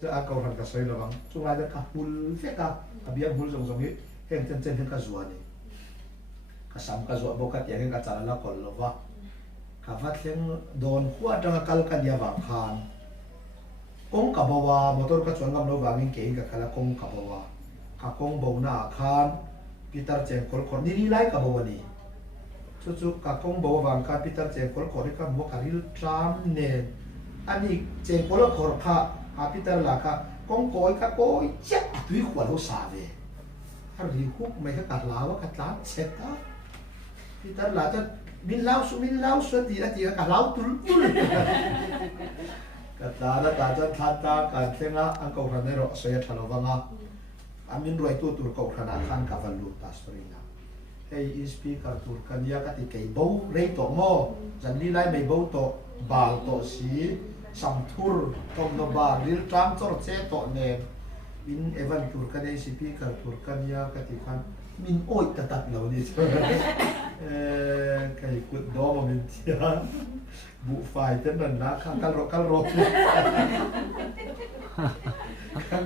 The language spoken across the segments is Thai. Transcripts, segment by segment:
จะอาการหันกระใสระวังช่วงไรจะขับหุ่นเฟี้ยกับขับเบี้ยหุ่นทรงๆนี้เห็นเจนเห็นกระจวนนี่กระซ้ำกระจวนบกัดอย่างนี้กระจานละก่อนหรอวะขับวัดเสียงโดนขวดจังกัลกันยาวังคานกงกับบัวมอเตอร์กระจวนกับโนวามิงเก่งกับขลักกงกับบัวขับกงบัวหน้าคานปีเตอร์เจนคนนี่ไล่กับบัวนี่ชุกๆกับกงบัววังคานปีเตอร์เจนคนนี่กับมัวการิลทรัมเนนอันนี้เจนคนค่ะปีเตอร์ล่ะค่ะกงโกยค่ะโกยเจ็บตุยขวดเราสาเวถ้ารีฮุกไม่ก็กัดลาวกัดลาเช็ดอ่ะปีเตอร์ล่ะจะมินลาวสุดที่กัดลาวตุลกัดลาแล้วตาจะทัดตาการเท่งอ่ะอันก็ขันในรถเสียทะเลาะวังอ่ะอามินรวยตัวก็ขันขันกับวันลุตาสตรีนะเฮ้ยอีสปีกับตุรกันยากัดที่เกี่ยบูเรย์โตโม่จันนี่ไล่ไม่บูโตบาลโตสีสัมทุรตรงนบาริลทรัมจอร์เจโตเนมมินเอวันตุรกันอีสปีกับตุรกันยากัดที่ขันมินโอ้ยตัดเหล่านี้ใช่ไหมใครกุดดอมมินเทียนบุไฟเต้นนั่นนะข้างกันรถข้าง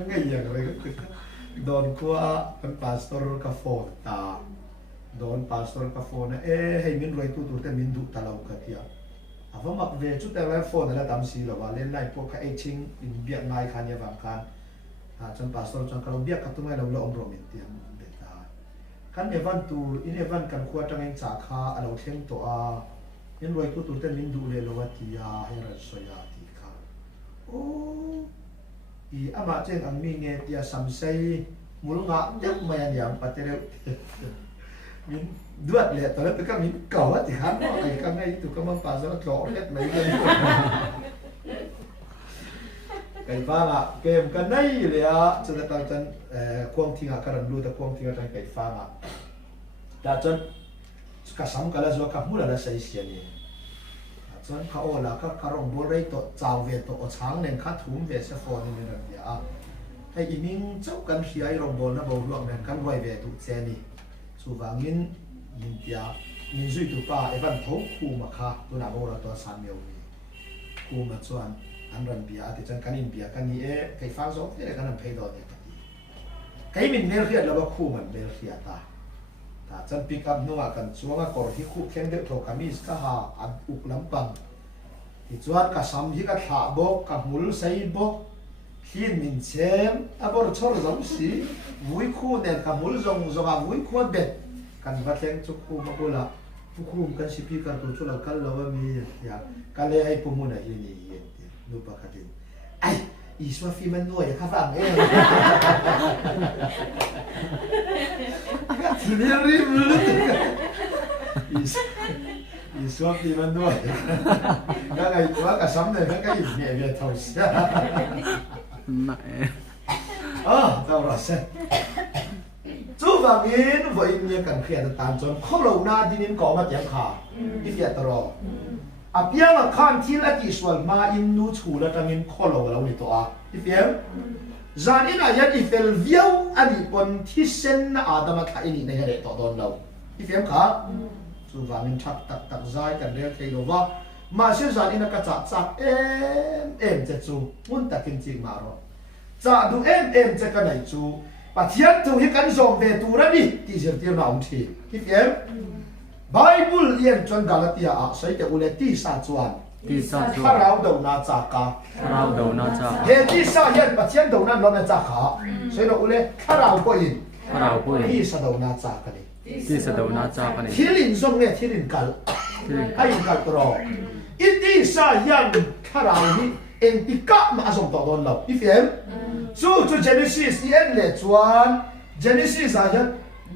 ไงอย่างไรก็คือโดนกว่าเป็นพาสตอร์กาโฟตาโดนพาสตอร์กาโฟนะให้มินรวยตัวแต่มินดุตาเรากัดยาอาว่ามักเวชุดแต่ละโฟนแล้วตามสีหรอว่าเล่นไล่พวกไอชิงอินเบียนายขันยาบางคันจนพาสตอร์จนกระเบียกัตุ้งไงเราอมรมินเตียนกันเอวันตูอินเอวันกันขวดจังเองจากข้าเราเท่งตัวยันรวยตัวแต่มินดูเลยละวัติยาให้เราสยาติค่ะโอ้อีอามาเจงอันมีเงี้ยที่สัมเซมุลงะยักษ์มาอย่างปฏิเรศมินดวดเลยตอนแรกเป็นก็มินเก่าที่ขันว่าไอ้ข้างในตัวก็มันปาสแล้วหล่อเล็ดไม่เลยไก่ฟ้าอ่ะเกมกันได้เลยอ่ะจนตอนจนควงทิ้งอ่ะการรู้แต่ควงทิ้งอ่ะไก่ฟ้าอ่ะแต่จนกระสังกันแล้วจนกับมูลอะไรใส่เสียนี่จนเขาโอ้ละก็คารองบัวไรตัวเจ้าเวตัวช้างเนี่ยข้าทุ่มเวสฟอนนี่นั่นเดียวให้อีมิงเจ้ากันเสียรองบัวนะบัวรวมเนี่ยกันไว้เวตุเจนี่สุวางินยินเดียมินซุยตุป้าเอวันท้องคู่มาค่ะตัวน่ะบัวเราตัวสามเมียวนี่คู่มาส่วนอันรันเบียที่จังกันอินเบียกันนี่ไก่ฟ้าสองที่ไหนกันนั่นเพย์ดอเนี่ยกันดีไก่มินเมลเรียดแล้วว่าคู่มันเมลเรียตาถ้าจันปิกับนัวกันชัวร์ก่อนที่คู่แข่งเด็กโถกามิสก็หาอันอุกลำปังที่จวนกับซ้ำที่กับขาบกกับมุลไซบกขีนมินเชมอับอร์ชอร์จงสีวุ้ยคู่เนี่ยกับมุลจงกับวุ้ยคู่เบ็ดกันวัดแข่งจุกคู่มาบุละผู้คุมกันสิปีกันตัวชุลกันแล้วว่ามีอย่างกันเลยให้ปุ่มมันอะไรนี่นูปะกัดินไออีสวาฟีมันด้วยข้าฟังทีนี้รีบรู้อีสวาฟีมันด้วยก็ไงตัวกับซ้ำเลยก็อีเมียเมียทอสไม่เจ้าราชจู่ฝั่งนี้วัยเมียกันเครียดตามจนเขาเราหน้าดินก่อมาเตียงขาอีเฟียตรออาเปียงข้างที่ละที่ส่วนมาอินนูชูละจังอินข้อเราเราในตัวอีเฟียจานอินอายัดอีเฟลเวียวอันนี้คนที่เส้นอาดมาถ่ายนี่ในเหตุต่อตอนเราอีเฟียค่ะจู่ฝั่งนี้ชักตักใจกันเรื่องที่เราว่ามาเชื่อจานอินก็จักจะจู่มุนตักจริงมาหรอจะดูจะกันไหนจู่ปัจจัยตัวที่กันส่งเวตูระดิที่เสียที่เราที่อีเฟียไบเบิลเรียนจนกาลาติอาใส่แต่อุเลติสาจวนข้าเราดูน่าจักเฮติสาเห็นปัจจัยดูนั่นเราเนี่ยจักขาใส่เราอุเลข้าเราก็ยินที่สะดูน่าจักกันนี่ที่ลินส่งเนี่ยที่ลินกัลให้ลินกัลตัวอินที่สายันข้าเรานี่เอ็นติกะมาส่งต่อตอนเราอีเฟมสู้จุดเจเนซิสเอ็นเลจวนเจเนซิสอายัน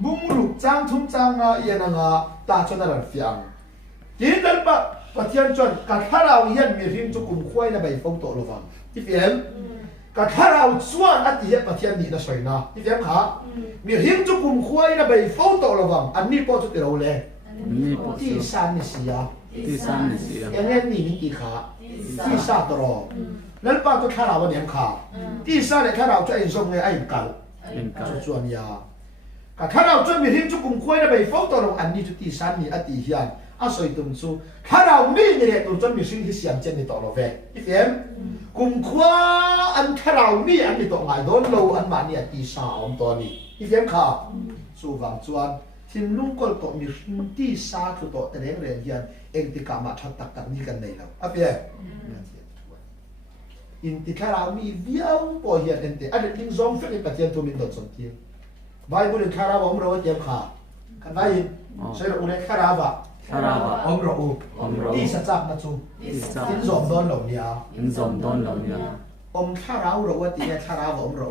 บุ้งลูกจางทุ่มจางเย็นงาตาชนอะไรฟิยังยินดีปะปะเทียนจนกัดข้าเราเย็นมีริมจุกุมควายในใบฟงโตโลฟังอีเฟมกัดข้าเราส่วนอันที่เย็นปะเทียนนี่นะสวยนะอีเฟมค่ะมีริมจุกุมควายในใบฟงโตโลฟังอันนี้พอจุดเราเลยที่ซานนิสยาอย่างนี้นี่มีกี่ขาที่ซาตรอแล้วป้าตัวข้าเราวันนี้ขาที่ซาเนี่ยข้าเราจะเอ็นทรงไงไอ้กัลส่วนยาข้าเราจนมีริมจุกุมควายในใบฟงโตโลอันนี้จุดที่ซานนี่อติเฮียน อาศัยตุ่มซูถ้าเราไม่เนี่ยตุ่มจนมีสิ่งที่เสียงเจนในต่อเราเองอีเฟมกุมขวาอันถ้าเราไม่อันนี้ต่อไงโดนเราอันมาเนี่ยตีสาวตัวนี้อีเฟมค่ะสู้ฟังจวนทิมลุงก็ต่อมีสิ่งที่สาคือต่อแต่เรื่องเรียนยันเองติกามาชัดตักนี้กันในเราอ่ะเพื่ออินติถ้าเรามีเบี้ยวปอยเห็นแต่อันนี้ซองฟิลิปเตียนตัวมินดสนทีไบเบิลถ้าเราอมเราเตรียมขากันได้ใช่เราอุเนคาราบะอมเราที่สัจจะมาจูที่ซอมโดนเหล่านี้อมถ้าเราว่าตีเนี่ยถ้าเราอมเรา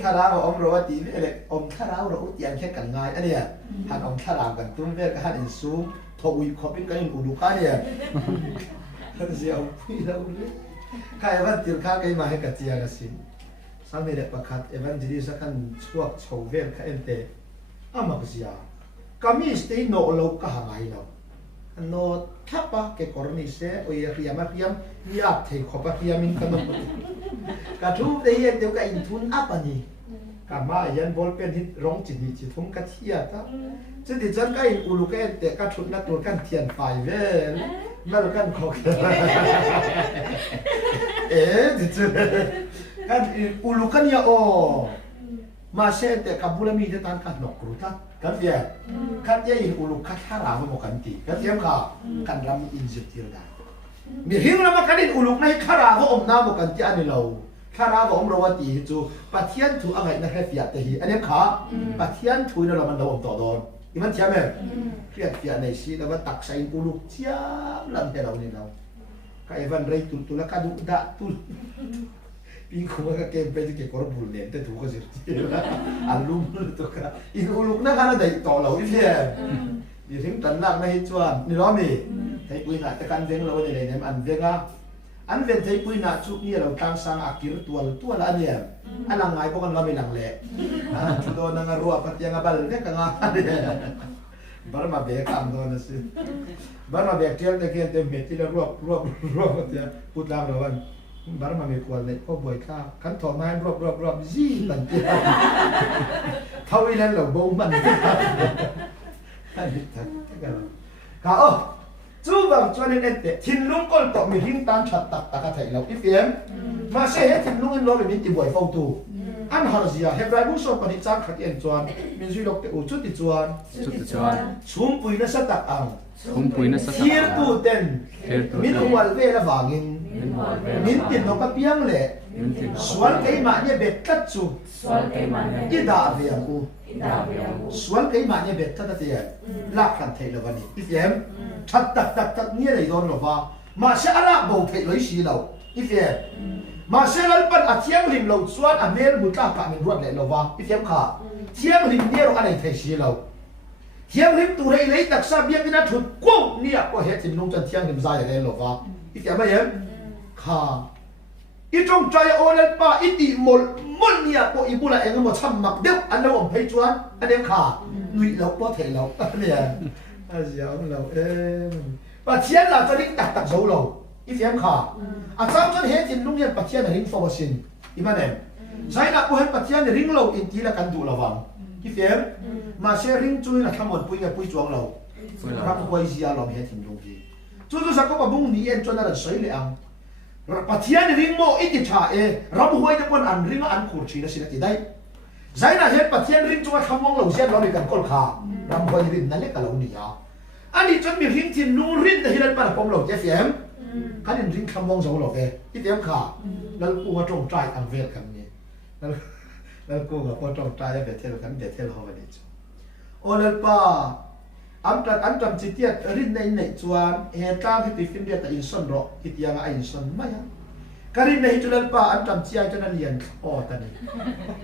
ถ้าเราอมเราว่าตีเนี่ยเลยอมถ้าเราเตรียมแค่กันง่ายอันเนี้ยหันอมถ้าเรากันตุ้มเวกหันอินซูทวีคอปินกันอินอุดุกันเนี่ยท่านเสียพี่เราเลยข้าเอวันติลข้าก็มาให้กับเจียกันสิสามีเด็กประคัดเอวันจีดีสักกันช่วงชาวเวลข้าเอ็นเตอามาเสียก็มีสเตย์โนโลก็หางไงเนาะโนทับปะเกกอร์นิเซโอ้ยเรียมเรียมยาเทขบเรียมินกันนู่นกระทู้เดียเดียวกับอินทุนอัปนี่กามายันบอลเป็นฮิตร้องจิตหิจิทุ่มกัดเทียตาซึ่งที่ฉันก็อินอุลุกเอ็นเตกระทุนนัดตัวกันเทียนไฟเวลนั่นกันขอแค่ที่ฉันกันอุลุกันยาโอมาเช่นแต่กับบุรมีเดตันกันนกกรุตากันเดียกันเดียอินอุลุกัดฮารามโมกันตีกันเดียมค่ะกันรำอินจิตยืนได้มีหิ้งแล้วมากันอินอุลุกในฮารามอมน้ำโมกันตีอันนี้เราฮารามอมเราวันตีจูปัทยันถูอะไรนะแค่ฟิยาเตหีอันนี้ค่ะปัทยันถูนี่เรามันเราอมต่อโดนอีมันเชื่อไหมเรียกฟิยาในชีแล้วว่าตักใส่อุลุกเชื่อลำเท่านี้เราก็เอวันเรย์ตุลกาดูดะตุลปีกูว่าเกมเป็นที่เกี่ยวกับบุญเนี่ยแต่ถูกก็สิอันลุ่มตัวกันอีกลูกนั่งกันได้ต่อเราอีกเนี่ยอยู่ถึงตันนักไม่ให้ชวนนี่ร้อนมีไทยปุยน่ะแต่การเวียงเราเนี่ยเนี่ยอันเวียงอ่ะอันเวียงไทยปุยน่ะชุดนี้เราตั้งสร้างอากิรตัวละเนี่ยอันหลังไงพวกมันเราไม่หลังแหละชุดโดนนั่งรัวปัจจัยงาบัลเนี่ยกันงาเนี่ยบาร์มาเบกอันโดนสิบาร์มาเบกเทียนแต่เทียนเต็มเม็ดที่เรารวบปัจจัยพูดตามเราวันบาร์มาไม่ควรเลยก็บ่อยข้าวขันถอดไม้รอบยี่ตันเดียวเท่าอีนั้นเราบ่มันอันนี้ทักกันข้าวจูบแบบชวนเล่นเตะทิ้งลุงก็ตกมีทิ้งตามฉัดตักไทยเราอีเฟียมมาเสียทิ้งลุงอินล้อเป็นมิตรบ่อยฟงตูอันฮาร์เซียเฮบรายบุษปนิจักขัดเอ็นจวนมินซุยลกเตอุจุดติจวนชุมปุยนัสตักอังเทียร์ตูเต็นมินวัลเวลวางินมินตินนกเปียงเล่สวนไก่มาเนี่ยเบ็ดกัดจูอีดาเวียงกูสวนไก่มาเนี่ยเบ็ดกัดเตียลากกันเทลวันนี้อีเฟียมชัดตักเนี่ยเลยโดนหรอวะมาเสียอะไรบ่าวเทลอยสีเราอีเฟียมมาเสียแล้วปันอาเทียงริมเราสวนอเมริกาปามินรวดเลยเราวะอีเฟียมค่ะเทียงริมเนี่ยเราอะไรเทสีเราเทียงริมตัวเลยตักซาเบียงกินนัดถุดกู้เนี่ยก็เห็นสิลุงจันเทียงริมใจอะไรเราวะอีเฟียมไม่เห็นค่ะอีจงใจโอเลนป้าอีตีมลเนี่ยพออีบุระเองก็มาทำหมักเดียวอันนั้นผมให้ชวนอันนี้ค่ะลุยเราก็เทเราเนี่ยอาเสียงเราปัจเจียนเราจะริ้งตักโซ่เราอีเฟียมค่ะอาจารย์จะเห็นจินลุงเนี่ยปัจเจียนริ้งฟอร์ซินอีมันเองใช่นะพอเห็นปัจเจียนริ้งเราอินทีละกันดูระวังอีเฟียมมาเชื่อริ้งจุ้ยนะทั้งหมดปุ้ยกับปุ้ยจวงเรารับปุ้ยเสียเราเห็นจินลุงที่จู่ๆสักก็มาบุ้งนี้เองจนนั่นใช่เลยอ่ะปัจเจียนริ้งโมอิติชารับหัวจะเป็นอันริ้งอันขูดชีนสินาทีได้ใช่นะเห็นปัจเจียนริ้งจุ้ยคำมองเราเสียเราในการกอลขารับหัวริ้งนั่นแหละกับเราเนี่ยอันนี้จนมีริ้งที่นูริ้งแต่ที่นั่นเป็นผมเราเจฟเอ็มกันริ้งคำมองสองเราที่เต็มขาแล้วกูมาตรงใจอันเวลกันนี่แล้วกูกับมาตรงใจเบเทลกันเบเทลเขาไปดิจ้ะโอ้แล้วป้าอันจำจิตเตียริ้งในจวนเหตุการณ์ที่ติดฟินเดียแต่อินสันรอที่ยังอินสันไม่ยังการินในจุดนั้นป้าอันจำเชียจนเรียนโอ้ตอนนี้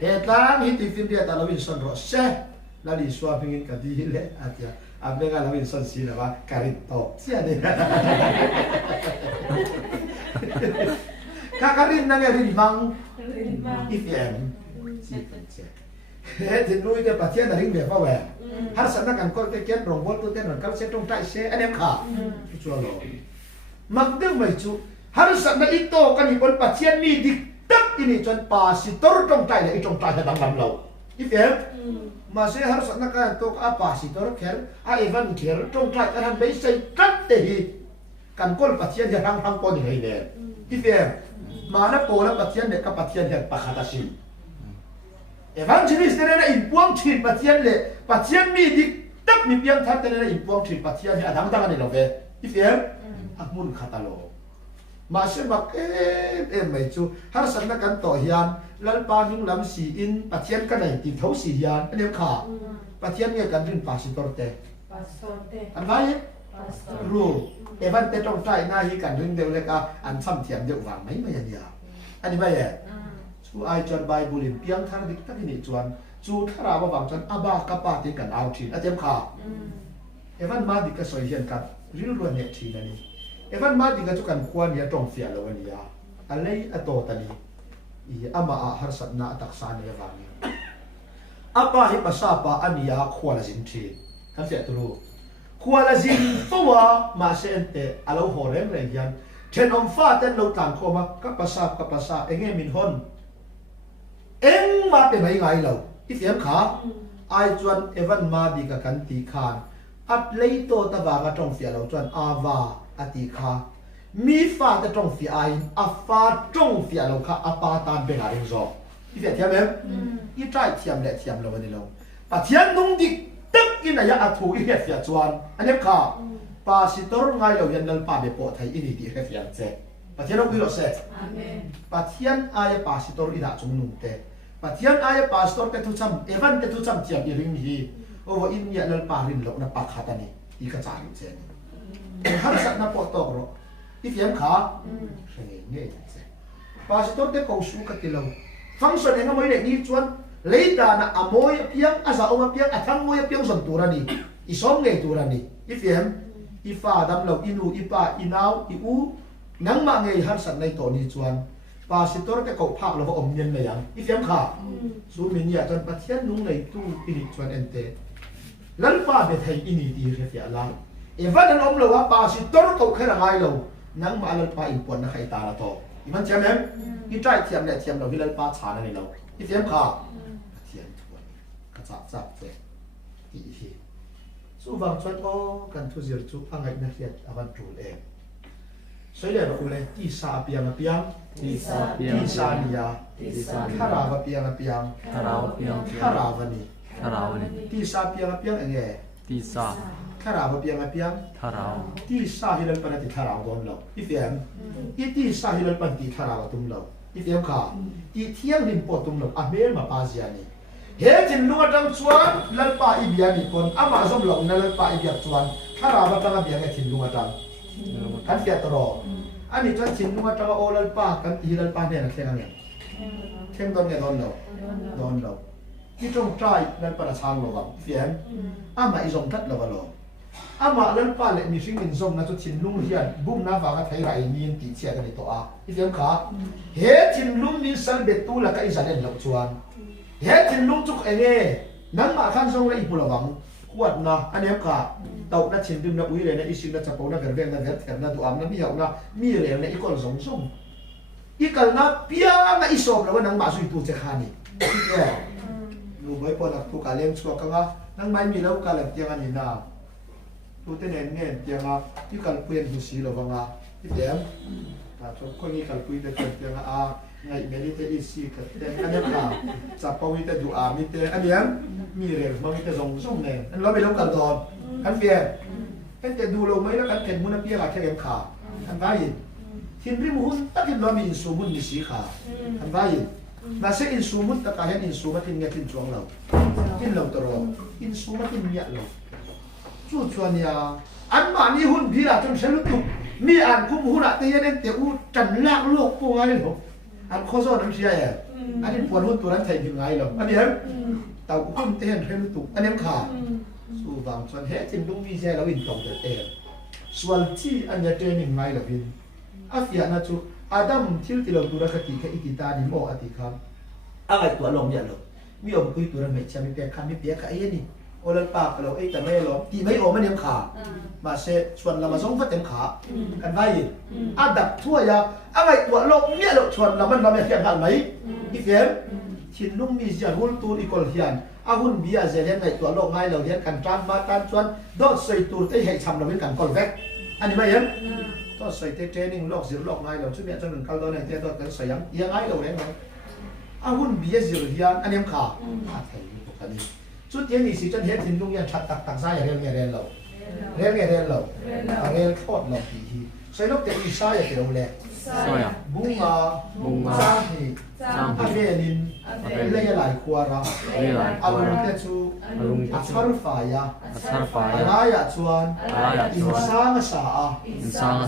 เหตุการณ์ที่ติดฟินเดียแต่เราอินสันรอเช่แล้วดิสวาพิงินกันดีเลยอาทิตย์อันเมื่อเราอินสันสีแล้วว่าการินโตเสียเนี่ยการินนั่งรินมังอีฟเอ็มถึงรู้จะปฏิเสธริ้งแบบว่าแหวนฮาร์สันนักการก็จะเขียนรองบอลตัวเต้นหลังกับเซตตรงใต้เซอันนี้ค่ะชัวร์เลยมักเดิมไม่ชัวฮาร์สันนักอิโต้กันอีกคนปฏิเสธมีดิตักอินี่จนป่าสิตรตรงใต้เลยตรงใต้จะดังเรา อีเฟมมาเสียหาสักนักการตัวอาปาสิตัวรถแข็งอาเอวันเขียนตรงใจกันไม่ใช่กัดเตะกันก้นปัจเจียนจะทางปนยังไงเนี่ยอีเฟมมาแล้วโปแล้วปัจเจียนเนี่ยกับปัจเจียนเนี่ยปะคาตาชินเอวันชีวิตเนี่ยนะอินพวงชีปัจเจียนเลยปัจเจียนมีดิตักมีเพียงทัดแต่เนี่ยอินพวงชีปัจเจียนเนี่ยดังดังนี่เราเว้ยอีเฟมอักมุนคาตาโลมาเสียบักไม่จูหาสักนักการต่อเฮียนแล้วปานิ่งลำสีอินปัจเจียนกันไหนติดเท้าสีเฮียนอันนี้ขาปัจเจียนเนี่ยกันรินปาสิตอร์เตอันไว้รู้เอวันเตต้องใจหน้าฮีกันรินเดียวเลยก็อันซ้ำเทียมเดียววางไม่มาอย่างเดียวอันนี้ไม่แย่ชูไอจอนไบบุลินเพียงทางดิกตั้งนี่จวนจูถ้าเราวางจนอาบากปาติกันเอาทีอันเดียวขาเอวันมาดิกก็สวยเฮียนกันริ้วรวนเนี่ยทีนั่นนี่เอวันมาดิกก็จุกันควรเนี่ยตรงเสียแล้ววันนี้อะไรอัตโตตันนี่อามาอาหารสัตว์นาตักษาเนี่ยฟังเนี่ยอาปะฮิปัสสาปะอันนี้ขวาละจินทีท่านเสียตัวรู้ขวาละจินตัวมาเสนเตอเราหัวเร่งเรียนเช่นอมฟ้าเต้นเราต่างคมากับภาษาเองมินฮอนเอ็งมาเป็นไม่ไงเราที่เสียงขาไอจวนเอวันมาดีกับกันตีคานอัดเลยโตตะวางตรงเสียเราจวนอาวาอติคามีฟ้าแต่ตรงฝีไออาฟ้าตรงฝีเราค่ะอาปาตานเป็นอะไรรอที่เสียเทียมเองอีใจเทียมและเทียมเราวันนี้เราปัจเจียนนุ่งดิตึกอินายอาทูอีเสียจวนอันนี้ค่ะปาสิตรไงเรายันนัลปาเบปอไทยอินดีเสียเจปัจเจียนเราคือเราเสร็จปัจเจียนอายปาสิตรอิดาจงนุ่งเตปัจเจียนอายปาสิตรเตทุจำเอวันเตทุจำเทียมอีริงฮีโอวอินยันนัลปารินเรานับปากขาตานี่อีกระจายเจนหาสักนับปอตอกรอที่เทียมขาเสียงเงี้ยจ้ะภาษาตัวเด็กเขาสู้กันที่เราฟังส่วนเองก็ไม่ได้นี่ชวนเลยด่านะอโมยเพียงอาสาอมเพียงทั้งโมยเพียงส่วนตัวนี่อีสองเงยตัวนี่ที่เทียมอีฟ้าดำเราอินูอีป้าอีนาวอีอูนังมาเงยหันสันในตัวนี้ชวนภาษาตัวเด็กเขาพักเราก็อมเย็นเลยยังที่เทียมขาสู้มินยาจนปัจเจียนนุ่งในตู้อินิชวนเอ็นเตแล้วป้าเบทให้อินิดีเสียละเอวันนั้นอมเราว่าภาษาตัวเขาแค่ละไงเรานังมาลปาอินปวนนักไข่ตาละโตอีมันเทียมเองอีใจเทียมเนี่ยเทียมเราวิลปาชานั่นเองเราอีเทียมขาเทียมทวนกระจับจับเจ๊อีทีสู้ฟังชวนโอกันทุจิรจุอังไงนักเรียนอวันจูเองสวยเลยเราเลยตีซาเปียงเปียงตีซาเนียคาราวเปียงเปียงคาราวนีตีซาเปียงเปียงเองตีซาคาราวเปียงเปียงที่ซาฮิลปันติคาราวโดนเราอีเฟียมอีที่ซาฮิลปันติคาราวตุมเราอีเฟียมค่ะอีเที่ยงริมปอตุมเราอเมริมาปาเซียนีเฮจินลุงจังชวนลัลปาอีเบียนีคนอามาสมหลงลัลปาอีเบียชวนคาราวตังเบียงจินลุงจังขันเฟียตรออันนี้จังจินลุงจังโอลัลปากันที่ลัลปาเนี่ยนักเรียนเนี่ยเข้มโดนเนี่ยโดนเราที่ตรงใจลัลปาช้างเราบ้างเฟียมอามาอีสมทัดเราบ้างอามาเล่นป้าเล่มีสิ่งมินซงนะจุดชินลุงเฮียนบุ้มน้ำฟ้าก็ไทยไรมีนตีเชียกันในตัวอีเดียมขาเฮชินลุงมีสันเบ็ดตู้ละก็อิสระเล่นหลักชวนเฮชินลุงจุกเองนังมาขันซงละอีปุระวังขวดนะอันนี้ขาเต่านัดชินดึงนับอุ้ยเลยนะอีสิ่งนัดจับปงนัดกระเบงนัดแถมนัดตัวอ้ำนัดมีเหานะมีเรื่องในอีกคนสงซงอีกันนะเปียนะอีสอบแล้วว่านังมาสุยตูเจขานี่เนี่ยดูไว้พอนักผู้การเลี้ยงชัวกันว่านังไม่มีแล้วการเลี้ยงเตียงอันนี้นะตัวเต้นเนี่ยเตียงที่การเปลี่ยนผู้สีเราบ้างที่เดียมชอบคนนี้การคุยแต่เตียงไงเมลิเตอีซีกันเตียงอันนี้ค่ะจับปวิตดูมิเตอันนี้มีเรื่องบางมิเตส่งเนี่ยอันเราไม่รู้กันตอนกันเฟียกันแต่ดูเราไม่แล้วกันเห็นมุนเปียกับแค่เอ็มขาอันว่ายินทินริมหุ่นตักทินเรามีอินซูมุนมีสีขาอันว่ายินน่าเสียอินซูมุนตักเห็นอินซูมาทินเงี้ยทินจวงเราทินเราตัวเราอินซูมาทินเงี้ยเราจู่ชวนยาอันมานี่หุ่นพี่ละจนเสลุตุมีอันคุ้มหุ่นอะเตียนเตียอูจันลากโลกปูไงหรออันโคโซ่น้ำเชียร์อันนี้ปวดหุ่นตัวนั้นไทยยังไงหรออันนี้เต่าคุ้มเตียนเสลุตุอันนี้ขาสู้บางส่วนเฮ้จินลุงมีเชียร์เราอินตรงเตียนส่วนที่อันนี้เจนิงไงล่ะพี่อาเฟียนะจู่อาดัมที่เราดูรักติแค่อิกิตานิโมอติครับอะไรตัวลมอย่างเรามีอมคุยตัวนั้นไม่ใช่ไม่เปียกคันไม่เปียกไอ้นี่โอลันปากเราไอ้แต่ไม่หรอกที่ไม่โอมันเต็มขามาเสชวนเรามาส่งฟัดเต็มขากันไว้อาดับทั่วยาอะไรตัวโลกเนี่ยเราชวนเรามันเราไม่เพียงกันไหมอีเฟียม ทินลุ่มมีเสียหุ่นตูอีกอลเฮียนอาหุ่นเบียเจเลียนในตัวโลกง่ายเราเรียนกันจานมาตันชวนดอดใส่ตูได้ให้ทำเราเป็นกันกอลแวกอันนี้ไม่เห็นดอดใส่เทรนนิ่งโลกเสียโลกง่ายเราช่วยเมียจังหนึ่งกันเราเนี่ยเทดอดกันใส่ยังง่ายเราเรียนไหมอาหุ่นเบียเจเลียนอันนี้ขาขาดแถวอยู่ตรงนี้ชุดเย็นนี่สิจนเห็นทินลุ่มยังชัดตักซ้ายอย่างเรียนเราเรียนเราโคตรเราปีใส่ลูกเตะอีซ้ายอย่างเดียวเลยบุ้งมาจ้างที่อาเวลินเลี้ยหลายครัวเราอาลุงเตจูอัชรฟ้ายาลายชวนอินสาง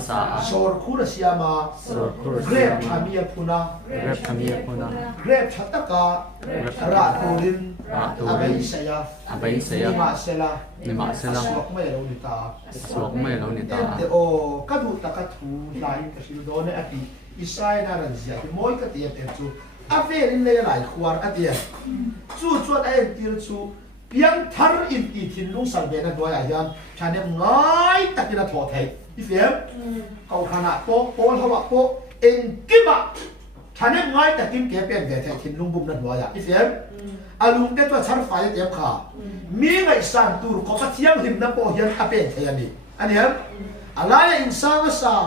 สาโซรคูรเซียมาเกรบทามีพุนาเกรบชัตตการาตูรินอาเบยเซียนิมาเซลาสวกไม่เราหนิตาเดโอกระดูตะกระทูลายกระชิลโดนในอดีตอิสราเอลนั่นเสียที่มวยกระเทียมเต็มจูอาเวลินเลยหลายขวานกระเทียมจู่จวนไอ้ตีรจูเพียงทาร์อินตีทินลุงสันเบนันตัวใหญ่ยันชาเนี่ยง่ายตักกินถอดไทยอีเฟียมเขาขนาดโป๊ะเขาว่าโป๊ะเองกิบะชาเนี่ยง่ายตักกินเก็บเป็นเวทีทินลุงบุ้มนั่นตัวใหญ่อีเฟียมอาลุงเด็ดตัวชาร์ฟไฟเตรียมขามีไงสันตูร์เขาเทียมหิมน้ำโป๊ะยันอาเป็นเทียนนี่อันนี้อะไรอินสานก็สั่ง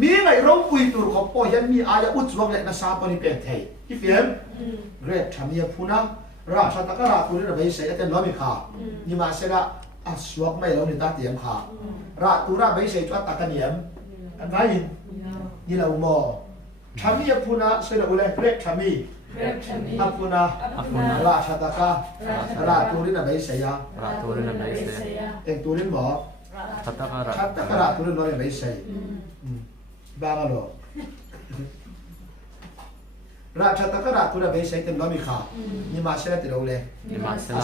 มีไงเราคุยตัวเขาโป๊ะยันมีอายะอุจวงเล็กนัสซาปนิเป็นเทียอีเฟียมเรียกทำเนียพูนะราชตะกราตุระเบยเสียแต่ล้อมีขานี่มาเสละอสวกไม่เราในตาเตียมขาราตุระเบยเสียจวัดตะกันเนียมอันนั้นนี่เราโมทำนี่พูนะเสละอุเลเรียกทำนี่อัพูนะราชตะกราตุระเบยเสียเองตุรินหมอชัตตะกราตุระล้อเบยเสียบ้ากันหรอราชตะกราตุระเบยเสียเต็มล้อมีขานี่มาเสละติเราเลย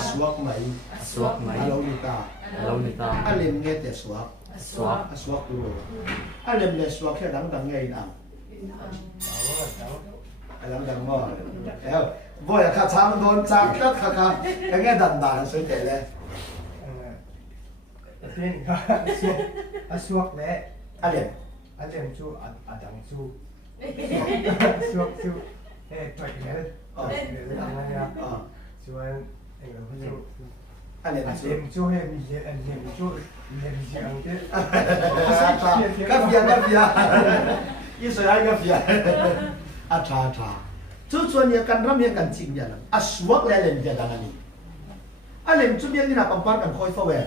สวกไม่เรานิตาอันเล่มเงี้ยแต่สวกตัวอันเล่มเลยสวกแค่ดังไงนะดังมากแล้วบ่อยข้าช้างโดนจับก็ข้าอย่างเงี้ยดันสวยแต่เลยเป็นก็สวกแหละอันเล่มชูดังชูสวกถอยแหละดังนะครับชวนอันเล่มชูให้มีเยอะอันเล่มชูเล่มเสียงเยอะกัฟยาอีสานกัฟยาอาชาทุกส่วนเนี่ยกันรำเนี่ยกันจริงอย่างนั้นสวกและเล่มเดียวกันนี่อันเล่มชุดเดียวนี่นะปังปังกันคอยฟ้าแหวน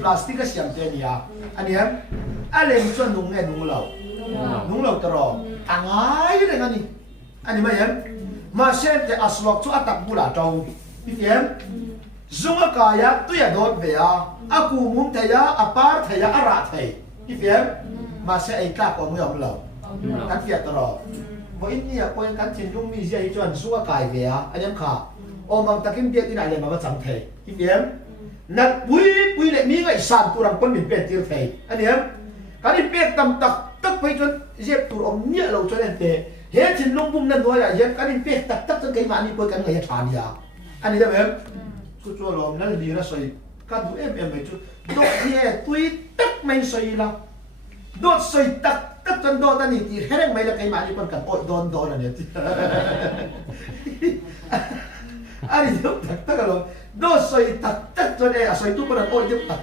พลาสติกก็เสียงเตียนี่อันนี้อันเล่มชวนนุ่งเราตลอดต่างไงเลยกันนี่อันนี้ไม่เห็นมาเช่นแต่สวกชุดอัตตะบุระเจ้าพี่เห็นซุงกายะตุยโดดเบียอากูมุมเทียอาปาร์เทียอาราเทียพี่เห็นมาเช่นไอ้ก้าของเรากันเฟียตลอดบ่อินเนี่ยพอกันชินยุ่งมีเสียจวนซุงกายเบียอันนี้ค่ะโอ้มันตะกิมเบียที่ไหนเลยมาจังเทียพี่เห็นนัดปุยเลยมีไงสานตุรังคนมีเป็ดตีเทียอันนี้การที่เป็ดตำตักไปจนเจ็บตัวอมเนี่ยเราจนเตะเห็นชินลงปุ่มนั่นด้วยอ่ะเห็นการที่เป็ดตักจนไกมานี่เปิดกันไงทานยาอันนี้ได้ไหมจู่ๆลมนั่นดีนะสวยการดูไปจู่ดอกเนี่ยตุยตักไม่สวยละดอกสวยตักจนโดนตันนี่ที่เห็นไม่ละไกมานี่เปิดกันโดนอันนี้อันนี้ดอกตักกันลมดอกสวยตักจนสวยทุกคนโอ้ยตัก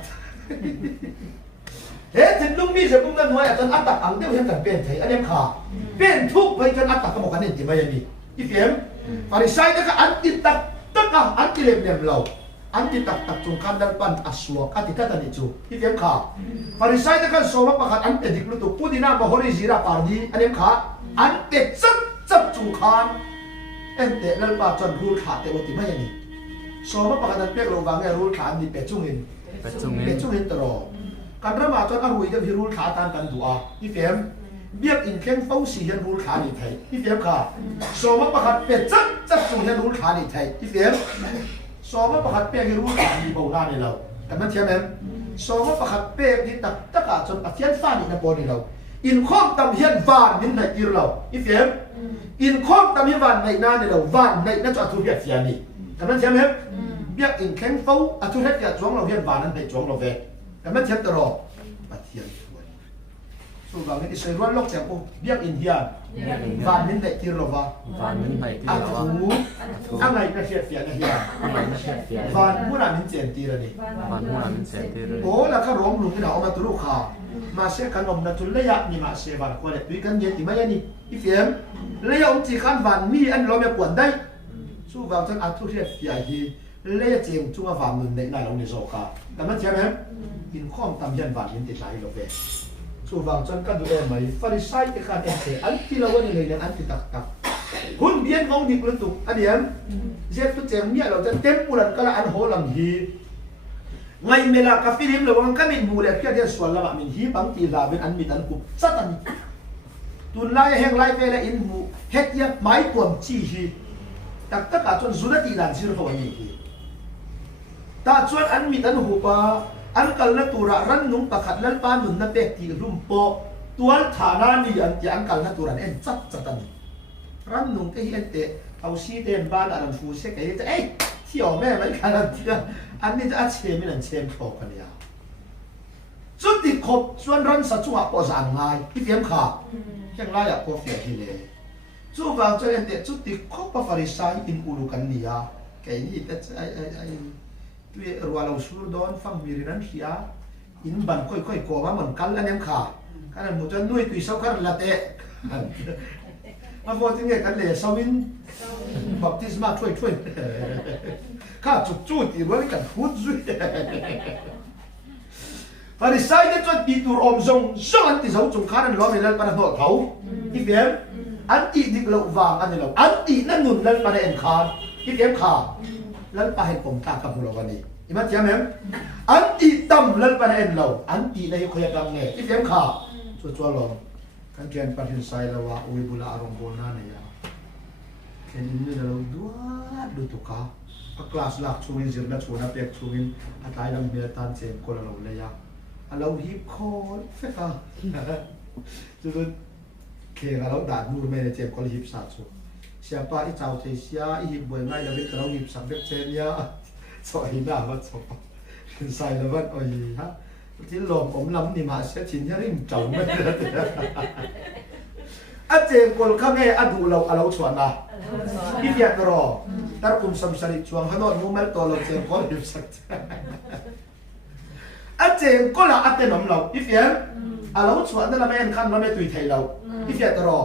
เฮ้ยถึงลุงมีเสียงลุงนั่นด้วยจนอัตตะอังเดียวเห็นกันเป็นไทยอันนี้ขาเป็นทุกไปจนอัตตะก็บอกกันนี่ที่ไม่ยันนี่อีเฟียมฟาริสัยนั่นก็อันติตักอันติเล็บเราอันติตักจงคันดันปันอสวกอันติกัตันนี่จูอีเฟียมขาฟาริสัยนั่นก็โซลประคันอันติดิกลุตุพูดินาบฮอริจิราปาร์ดีอันนี้ขาอันติจับจงคันเอ็นเตนั่นปาจนรูลขาเตวติไม่ยันนี่โซลประคันดันเปียกลงบางแง่รูลขานี่เป็ดจุงหินตลอดการระบาดจนอรุยจะพิรุลขาตานกันตัวอีเฟียมเบียกอินเข่งเฝ้าสียันรูลขานี่ไทยอีเฟียมค่ะสมประคัดเป็ดจับจงยันรูลขานี่ไทยอีเฟียมสมประคัดเปียกยันรูลขานี่เบาหน้าในเราแต่มันเทียมเองสมประคัดเปียกนี่ตะกาจนปัจเจียนฟ้านี่ในปอนี่เราอินข้อมตำเฮียนวานนินในอีเราอีเฟียมอินข้อมตำเฮียนวานในหน้าในเราวานในนั่นจะทุเรียนเสียนี่แต่มันเทียมเองเบียกอินเข่งเฝ้าทุเรียนจะจ้วงเราเฮียนวานนั้นในจ้วงเราเวแต่มันเทียมตลอดปะเทียน số vàng cái sợi ruột lốc chém ô biết in hiền vạn min đại tiêu lova thu anh này cái chuyện phiền này hiền vạn muốn làm min chém tiêu này ô là cái rong luôn cái nào mà tụi nó khá mà sẽ cần ông là tụi lấy ni mà sẽ vào qua để tụi cần gì thì mấy anh đi phiền lấy ông chỉ cần vạn mi anh lo mấy quần đây số vàng chân ăn thuốc phiền thì lấy chém chung vàng mình này là ông đi rồi cả cảm ơn chém em in không tầm nhân vạn min thì lại lo về số vàng chân cái đồ em mấy phải sai cái khăn em sẽ ăn tí lâu này này ăn tí tắc tắc hun biến ngông đi luôn tụ anh em dẹp cái chém nhẹ rồi chân tem một lần cái là ăn hổ làm gì ngày mình là cà phê đêm rồi cái mình mua lại cái điện xoắn là bạn mình hi bằng tí là bên ăn mì ăn cục rất ăn tuần lai heng lai về là in mu hết ya máy quần chi hi tất cả chọn du đất đi làm gì rồi vậy ta chọn ăn mì ăn hộp anh cần là tura rắn nung bạc khát lên pan nung nắp bẹt thì rum po tual thà na ni anh cần là tura em chắc chắc anh rắn nung cái hiện tại ao xí đêm ban là làm phu sẽ cái ấy thiểu mẹ mấy cái là thiểu anh đi đã xem mình làm xem khổ cái này chút thì khổ chuyên rắn sát chung có dạng ngay cái phim khá chẳng lai có phim gì đấy chút vào cho hiện tại chút thì khổ bao phải sai in ulu cái này cái này ai tuy rồi lâu xưa đó phăng mì rán xía in bàn coi cổ mà mình cắn lên em khả cái này một chân nuôi tùy sau cái là tệ mà vô tiếng nghe cái này sau in baptisma chui khá chụp chui thì mới cần hút duy và thì sai cái chuyện bị tụt ôm rong sao anh thì giấu chúng khá nên lo về lên bàn hồ thấu cái phim anh thì định lậu vàng anh thì lậu anh thì nó nụn lên bàn em khá cái phim khá lần pa hen pom ta ka mulo wani ima tiam em anti tam lần pa hen lo anti nei khoya dam nge if em kha chu lo kan ken pa hin sai lawa ui bula arong bona ne ya ken in ne lo dua du tu ka a class lak chungin zirna chuna pek chungin atai lam bia tan chen ko lo le ya alo hi kho fe ka chu ke ga lo da nu me ne chen ko hip sa chu siapa i chau thei sia i hip boi ngai la vek lo hip sam vek chen ya so hi na ma so sai la wat oi ha ti lom om lam ni ma se chin ya rim chau me a chen kol kha nge a du lo a lo chuan na i fiat ro tar kum sam sari chuang hanot mu mel to lo chen kol hip sak a chen kol a te nom lo i fiat a lo chuan na la men khan la me tui thei lo i fiat ro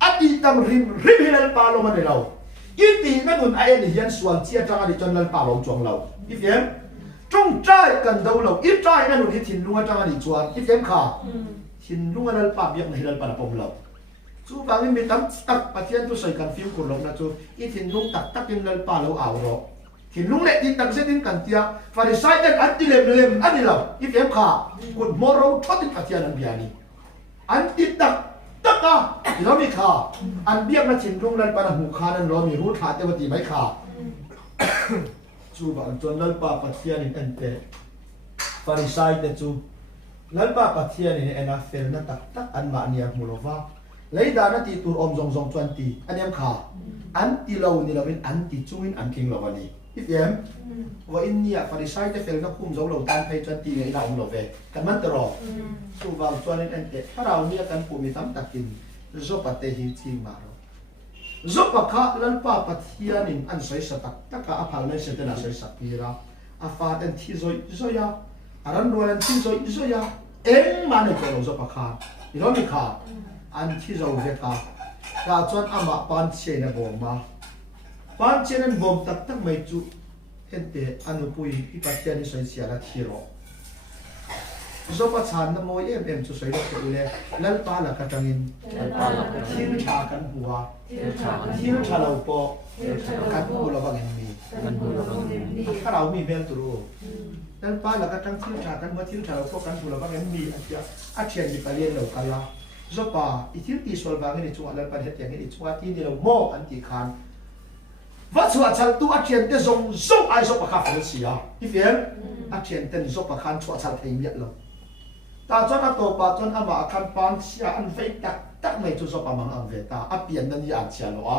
ati tam rim hilal pa lo man lo iti na nun ai ni hian sual chia tang ani chon lal pa lo chuang lo ifem trong trai kan do lo i trai na nun hi thin lunga tang ani chuan ifem kha thin lunga lal pa biak na hilal pa na pom lo chu bang mi tam tak pathian tu sai kan film kur lo na chu i thin lung tak in lal pa lo aw ro thin lung le ti tak se tin kan tia farisai den anti lem ani lo ifem kha kun moro thotin pathian an biani anti tak taka lo mi kha an biak na chin rung lan pa na hu kha nan lo mi ru tha te wati mai kha chu ba chon lal pa pathian in ente farisai te chu lal pa pathian in ena fel na tak an ma nia mulova leida na ti tur om zong 20 anem kha an ti lo ni lo in an ti chungin an king lo ani ifem wa in nia farisai te fel na kum zo lo tan phei 20 ngai la lo ve kan man tro chu ba chon in ente tharau nia kan pu mi tam takin zo pate hi chi ma ro zo pa kha lan pa pathian in an sai sa tak taka a phal na se te na sai sa pira a fa ten thi zo ya aran ro lan thi zo ya eng ma ne ko zo pa kha ilo mi kha an thi zo ve kha ka chon ama pan che na bom ma pan che nan bom tak mai chu ente anu pui i pathian ni sai sia la thi ro zo pa chan na mo em chu sai lo ke le lal pa la ka tangin thil tha kan huwa thil tha lo po kan hu lo ba ngen mi kharau mi vel tu ro lal pa la ka tang thil tha kan mo thil tha lo po kan hu lo ba ngen mi a thian ni pa le lo kala zo pa i thil ti sol ba ngen ni chu lal pa het yang ni chu ti ni lo mo an ti khan va chu achal tu a thian te zong ai zo pa kha fa sia ifem a thian ten zo pa khan chu achal thei mi lo ta chon a to pa chon ama khan pan sia an fei tak mai chu so pa mang ang ve ta a pian nan ya chia lo a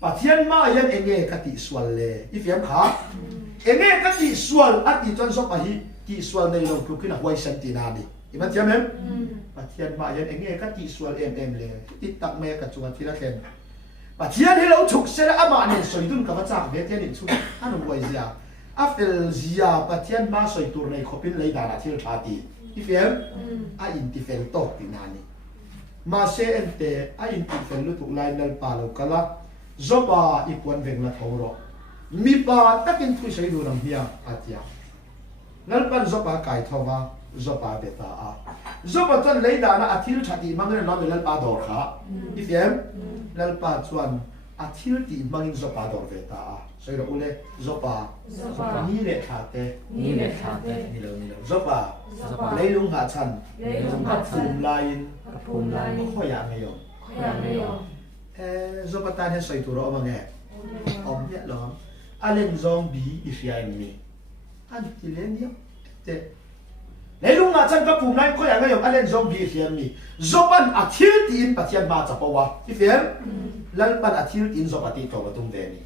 pathian ma yan enge ka ti swal le ifem kha enge ka ti swal a ti chon so pa hi ti swal nei lo ku kina wai san ti na ni อีมันเทียมเอ็มปัจเจียนมาอย่างเงี้ยก็ตีส่วนเอ็มเลยติดตักแม่กับจัวทีละเข็มปัจเจียนที่เราฉุกเสร็จอามาเนี่ยสวยดุนกับจากเวทีนี่ชุดฮันวัยเสียอาเฟลเสียปัจเจียนมาสวยตัวในขบินเลยดาราที่เราชาตีที่เฟมอินติเฟลโตตินานี่มาเซเอ็นเตอินติเฟลลุตุไลน์นัลปาโลกละจบอีกวันเวงละทาวรมีปาตักินทุยใช้ดูรำเฮียอาทิยานัลปันจบไก่ทว่า zopa beta a zopa ton leida na athil thati mangre no lal pa dor kha ifem lal pa chuan athil ti mangin zopa dor beta a soira ule zopa ni le khate ni lo zopa leilung ha chan phum lain khoya ngayo zopa tan he soi tu ro ma nge om ya lo alen zombie ifya ni an tilenia teในลุงอาจารย์ก็ภูมิใจก็อย่างไรอย่างอันเล่นซอมบี้เสียมีซอบันอาทิตย์อินปัจจัยมาจากปะวะที่เฟียมแล้วบันอาทิตย์อินซอปฏิตัวตรงเดนี่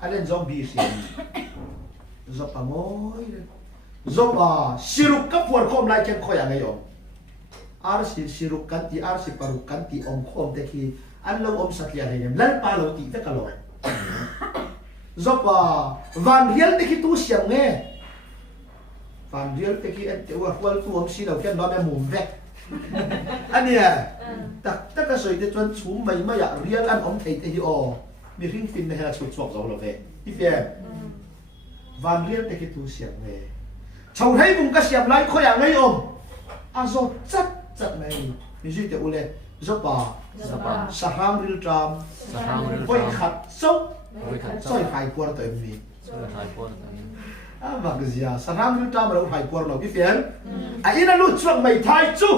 อันเล่นซอมบี้เสียมีซอปะโมยซอปะสิรุกกับวัวคอมไล่เช่นก็อย่างไรอย่างอาร์สิรุกกันตีอาร์สิปารุกกันตีอมคอมเด็กอันเราอมสักอย่างไรแล้วปาเราตีแต่ก็ลอยซอปะวันเรียลเด็กตัวเสียงเนี่ยฟังเรียลตะกี้แต่ว่าควรตัวผมสิเราแค่นอนในมุมแวกอันเนี้ยแต่ก็สวยแต่จนชุ่มไม่อยากเรียลอันผมไทยที่อ๋อมีริ้งฟินในเหตุฉุดฉกเราเลยที่เฟียฟังเรียลตะกี้ตัวเสียงเลยชาวไทยมุงก็เสียงไรเขาอย่างไรอมอาโซจัดไหมมีชื่อแต่อุเลจบป่ะสหามริลจามค่อยขัดซุกซอยไข่กวนตัวเองนี่บางทีสารามรู้จำเราหายปวดเราพี่เฟียนไอ้นั่นรู้ช่วงไม่ทายจู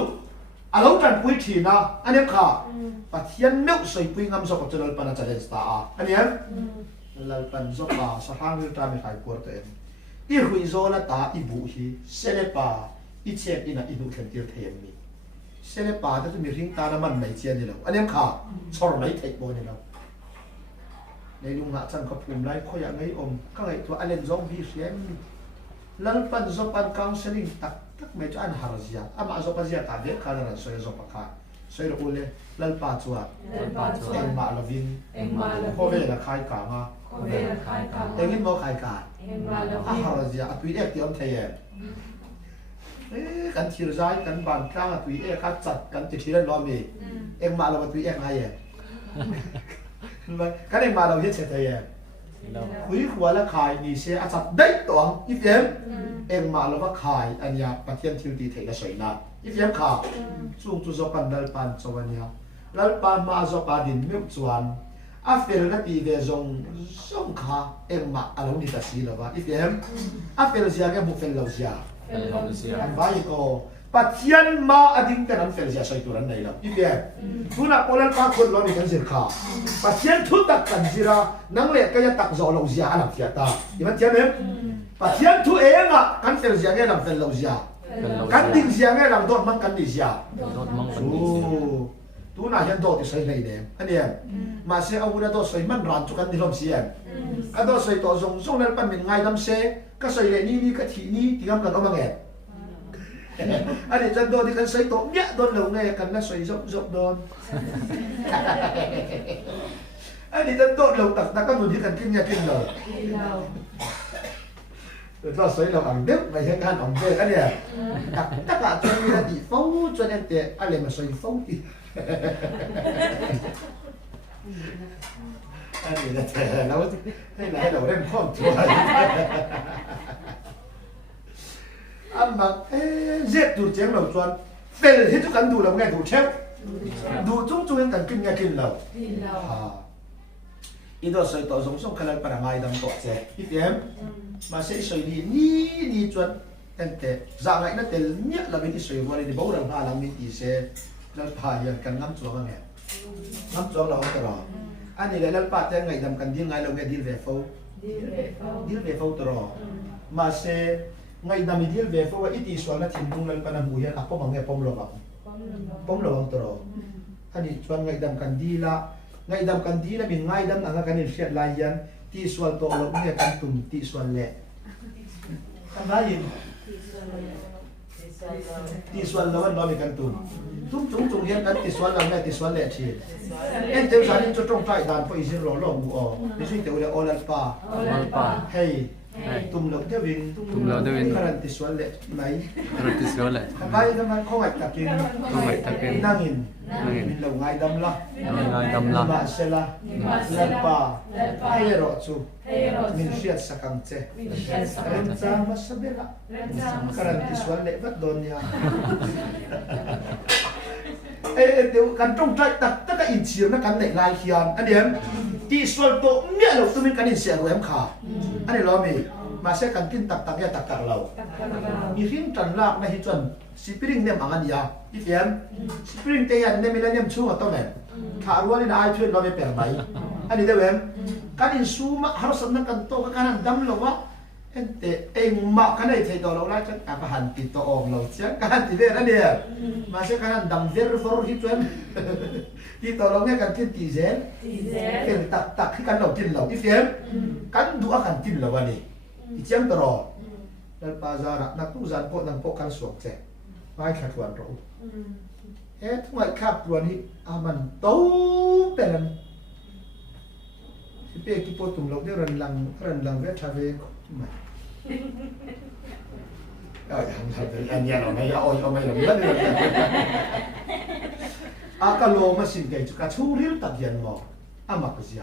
เราจันปุยทีนะอันนี้ค่ะปัจเจียนเนื้อใส่ปุยงำสกับจนเราปนจัดเดสตาอันนี้เราเป็นสกาสารามรู้จำไม่หายปวดตัวเองอีหุยโซนตาอีบุฮีเซเลปาอีเชฟอีน่ะอีนุขันติลเทียมนี่เซเลปาจะมีริงตาน้ำมันไม่เจียนนี่เราอันนี้ค่ะชอบไม่เทคโบนี่เราในลุงหาจังกับภูมิไรเขาอย่างไรอมก็ไอตัวอันเล่นซอมบี้เสียงลัลปันซอปันกังเซลิงตักไม่จะอันฮาร์เซียอามาซอปันเซียตาเด็กขนาดนั้นสวยซอปักขาสวยรู้เลยลัลปันชัวเอ็งมาลวินพ่อเวลาขายกางอ่ะเอ็งยินบ่ขายกางฮาร์เซียตุยเอ็กที่อันเทียนกันทีร์ใจกันบานกลางตุยเอ็กกันจัดกันติดที่เล่นล้อมีเอ็งมาลตุยเอ็กไงกันเองมาเราเฮ็ดเสร็จแล้วคุยหัวละขายนี่เสียอาจัดได้ตัวอีเฟียมเองมาเราว่าขายอันยาปะเทียนทิวดีเทละสวยนะอีเฟียมขาช่วงจุดปันดัลปันสวรรค์ดัลปันมาจบดินมิวจวนอาเฟลนัดอีเวซงขาเองมาอารมณ์ดีตัดสีแล้วว่าอีเฟียมอาเฟลเสียแค่บุฟเฟลเราเสียอันว่าอีกปัจจัยมาอดีตแต่นั้นเฟลเสียใส่ตัวนั้นไหนล่ะอีเฟียทุนักโอเลนปาคนร้อนกันเสียขาปัจจัยทุตักกันสิระนังเล็กก็จะตักจอเราเสียอันนั้นเสียตาอีมันเจ้าเนี่ยปัจจัยทุเองอ่ะกันเฟลเสียแค่นั้นเฟลเราเสียกันดิ้งเสียแค่นั้นโดนมันกันดิ้งเสียโอ้ทุนักยันโดดที่ใส่ในเนี่ยอันเนี้ยมาเสียเอาวุธโดดใส่มันรันจุกันที่ลมเสียก็โดดใส่ตัวส่งนั้นเป็นง่ายดำเสก็ใส่เลยนี่ก็ทีนี้ที่กำลังเอามาแง่อันนี้จะโดนที่กันใส่ตัวเนี่ยโดนเหลวไงกันนะใส่จบโดนอันนี้จะโดนเหลวตักก็โดนที่กันกินเนี่ยกินเลยเราใส่เราอังเด็กไม่ใช่การอังเด็กอันเนี้ยตักจนมีนาทีฟ้องจนเด็กอะไรมาใส่ฟ้องอีกอันนี้จะเราให้เราเล่นข้อมตัวอันนั้นเจ็ดดูเจ้าเราชวนเฟลที่ทุกคนดูเราไงดูเช็คดูจุ้งกันกินไงกินเราอีตัวใส่ตัวส่งขนาดปราไงดังตัวเจ้อีเดียมมาใส่ใส่นี่ชวนแต่จะไงนั่นแต่เนี่ยเราไม่ได้ใส่วันนี้บอกเราพาเราไม่ดีเสียเราพาอย่างกันน้ำจ้วงไงน้ำจ้วงเราตลอดอันนี้เราป้าจะไงทำกันดีไงเราไงดีเวฟตลอดมาใส่ไงดำมีดีลเวฟว่าอิติส่วนนั้นทิ้งตรงนั้นปนังบุญอ่ะพวกมันไงปมระวังตัวอันนี้ส่วนไงดำกันดีละไงดำกันดีละมีไงดำนั่งกันนี่เสียลายยันที่ส่วนตัวเราเนี่ยกันตุ่มที่ส่วนเละทำได้ยิน ti sual lawan lo mi kan tum chung hian kan ti sual la me ti sual le thi en te sa ni chu trong tai dan po izin ro lo mu o ni sui te ule olal pa hey tum lo te win karan ti sual le mai kai da man khong ai takin nangin min lo ngai dam la ma sela pa hey ro chu min siat sakang che ren cha ma sabela karan ti sual le vat don ya đều cần trong trái tất cả in chiếu nó cần để lại hiền anh em đi xuân tổ nghĩa là tôi mình cần in xe của em khả anh em lo mi mà sẽ cần tin tắc tắc ya tắc tắc lâu mi phim trần lạc này chuẩn spring nem anh ya đi em spring tây anh nem mình nem chung ở tao này khả luôn đi ai chơi lo mi bèn máy anh em đâu em cần in su mà harus nó cần to cái cần đâm lâu quá em mà cái này thấy đó lâu lại chắc cả hành tít to ôm lâu chứ cái hành tít đấy nè mà sẽ cái hành đầm ver for hit chuẩn tít to lâu nghe cần tin tít dễ cái tắc tắc khi cần lâu tin lâu đi xem cần dua cần tin lâu anh đi chẳng đó rồi bazar nak tu zan po nang po kan suak che mai khat wan ro thumai khap wan hi aman to pelan pe ki po tum lo de ran lang ve tha ve mai anh nhà nó này ôi ông này làm rất là cái lô mà xin cái cái chú riêng tập hiện mà mặc cái gì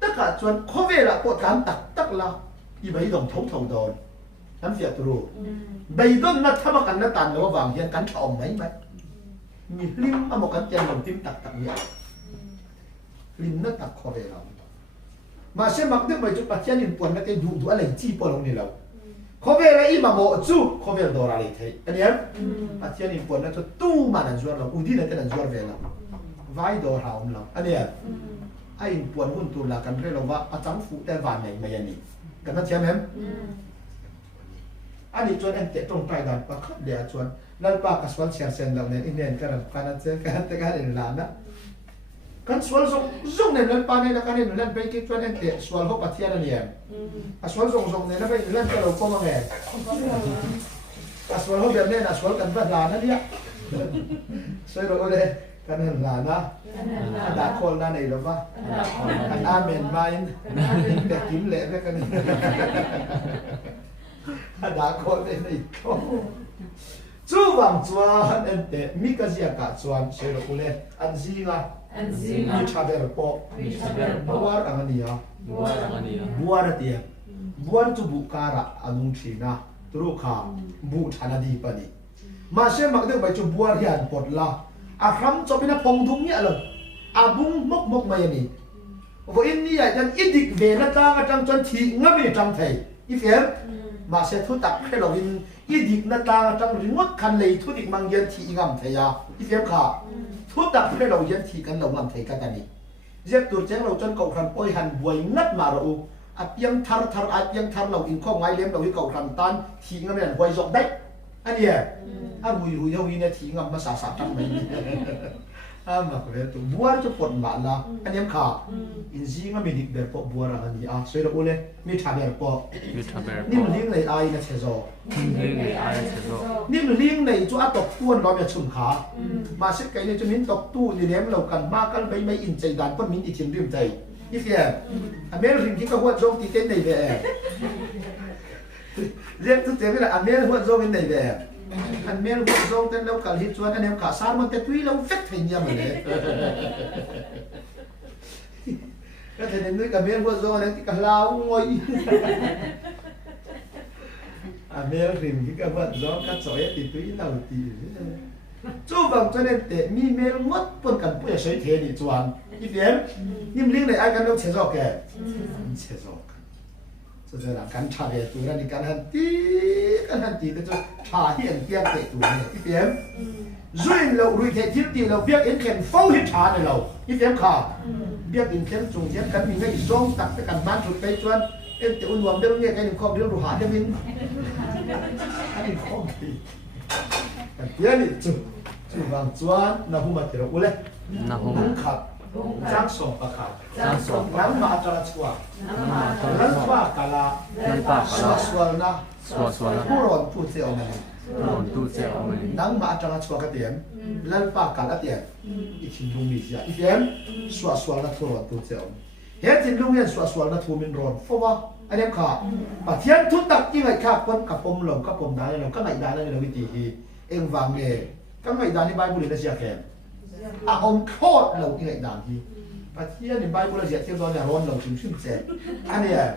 tất cả chuyện khó về là có cảm tất là y bây đồng thống thầu đồn hắn việc rồi bây giờ nó thắp cái nó tàn nó vàng hiện cắn trộm mấy mi lim một cái chân đồng tim tặc vậy lim nó tặc khó về lắm mà xem mặc được mấy chút bát chân nhìn buồn nó cái dụ lấy chi bỏ lòng này lâu khó về là im mà một chút khó về đồ ra lấy thế anh em bát chân nhìn buồn nó cho tu mà làm ruột lòng udi là cái làm ruột về lòng vài đồ hào lòng anh em ai buồn hôn tu là cần phải lòng vợ trắng phụ tay vàng này mày anh cần nó xem em anh đi chọn anh tệ trong tay đàn bạc để chọn lần bạc cái xuân xem sen lòng này in đèn cái làm cái này làm đó kan sual zong ne lan pa ne la kan ne lan pe ki twan ente sual ho patia na niam a sual zong ne na pe lan ka lo ko ma nge a sual ho be ne na sual kan ba la na dia so ro le kan ne la na da kol na nei lo ba an amen main de kim le be kan da kol nei ko chu wang chuan ente mi ka zia ka chuan so ro le an zinga mi chaber po buar angania buar dia buar tu bukara anung thina turu kha bu thana di pani ma se mak de bai chu buar hian potla a kham chopina phong thum nya lo abung mok mai ni vo in ni ya jan idik ve na ta ka tang chon thi ngami tang thai i fem ma se thu tak khelo in idik na ta tang ringot khan lei thu dik mang yan thi ngam thaya i fem kha thu tập cái đầu dân thì cần đầu làm thầy cái này dẹp tuổi trẻ đầu chân cầu thần ôi hành buổi ngất mà rồi piang thar đầu in không ai liếm đầu cái cầu thần tan thì ngâm này quay rộng đấy anh nhỉ anh hùi hông in thì ngâm mà xả trong mấy mà cái tụ bua cho quần bạn là anh em khả in gì ngâm mình định để bộ bua là anh à xoay đâu lên mi thả để bộ nhưng mà liếng này ai là thế rồi nhưng mà liếng này cho áp tộc tuôn đó là chủng khá mà sẽ cái này cho mình tộc tu thì ném lầu cần ba căn mấy in chạy đàn con mình đi tìm riêng chạy như vậy anh mấy riêng chỉ có huân rong thì tên này về riêng thực tế là anh mấy huân rong cái này về anh mấy huân rong tên lâu cả hít chuan anh em cả sáng mà tên tuy lâu phết thành nhau mà đấy cái thế nên nuôi cả mấy huân rong này thì cả lao ngồi Amel rim ki ka wat zo ka choi ti tui lau ti chu wang cho nên te mi mel ngot pon kan pu soi the ni chuan i vem nim ling nei ai kan lo che zo ke che zo cho là kan tha ve tu ra ni kan han ti te cho tha hian tiang te tu ni i vem zuin lo rui the thil ti lo biak in khen fo hi tha ne lo i vem kha biak in khen chung chen kan mi ngai zong tak te kan man thut pe chuan em te un wang de nghe cái niệm không điêu ru ha de min anh không thì cái này chú vàng chuan na hu ma tero ule na hu khap trang so pa khap ram ma tra chua ran pa kala swal na pu ron pu se o ron tu zel mai nang ma atanga chua ka tiam lal pa ka la tiam I thin lung mi sia I tiam swa na thu ron tu zel he thin lung hian swa na thu min ron fowa anh em kha pathian thu tak ki ngai kha kon ka pom lo da lo ka ngai da lo ti hi eng wang nge ka ngai da ni bible le sia ke a om khot lo ki ngai da hi pathian ni bible le sia ti do ya ron lo chim chim se anh em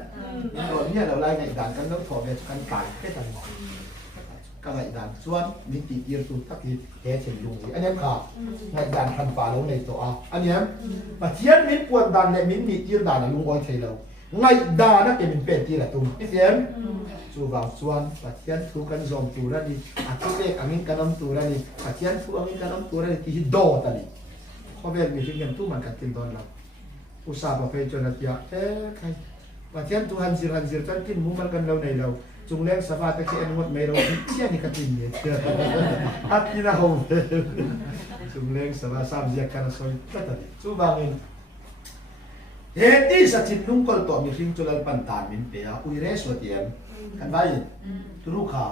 rồiเนี่ยเราไล่ไงด่านกันต้องถอดเนี่ยกันไก่แค่ตันหมดก็ไงด่านส่วนมิติเดียวตัวตักทีแค่เช่นลุงอันนี้ค่ะไงด่านทันป่าลงในตัวอันนี้มาเทียนมิ้นปวดด่านเนี่ยมิ้นมีเทียนด่านลุงอ้อยเทเราไงด่านนั่นเป็นเป็ดที่ละตุ้มพี่เทียนสู่บางส่วนมาเทียนถูกกันซอมตัวนั่นนี่อาทิตย์เล็กอันนี้กันน้ำตัวนั่นนี่มาเทียนถูกอันนี้กันน้ำตัวนั่นนี่ที่โดดอันนี้เขาเป็นมีสิ่งเงินตู้มันกันติดตอนเราอุตส่าห์มาเป็นจนนาทีใครมาเทียนตัวหันสิรจนกินมุ้งมันกันเราในเราจุงเลี้ยงสภาพตะเคียนหมดไม่เราเชี่ยนี่กันจริงเนี่ยอัดที่เราจุงเลี้ยงสภาพสามเสียกันสอยก็ตัดจูบางเงินเฮติสัจจิตนุ่งกอลตัวมีสิ่งจุลปันตานมินเปียอุยเรสวเตียมกันไว้ทุรุขา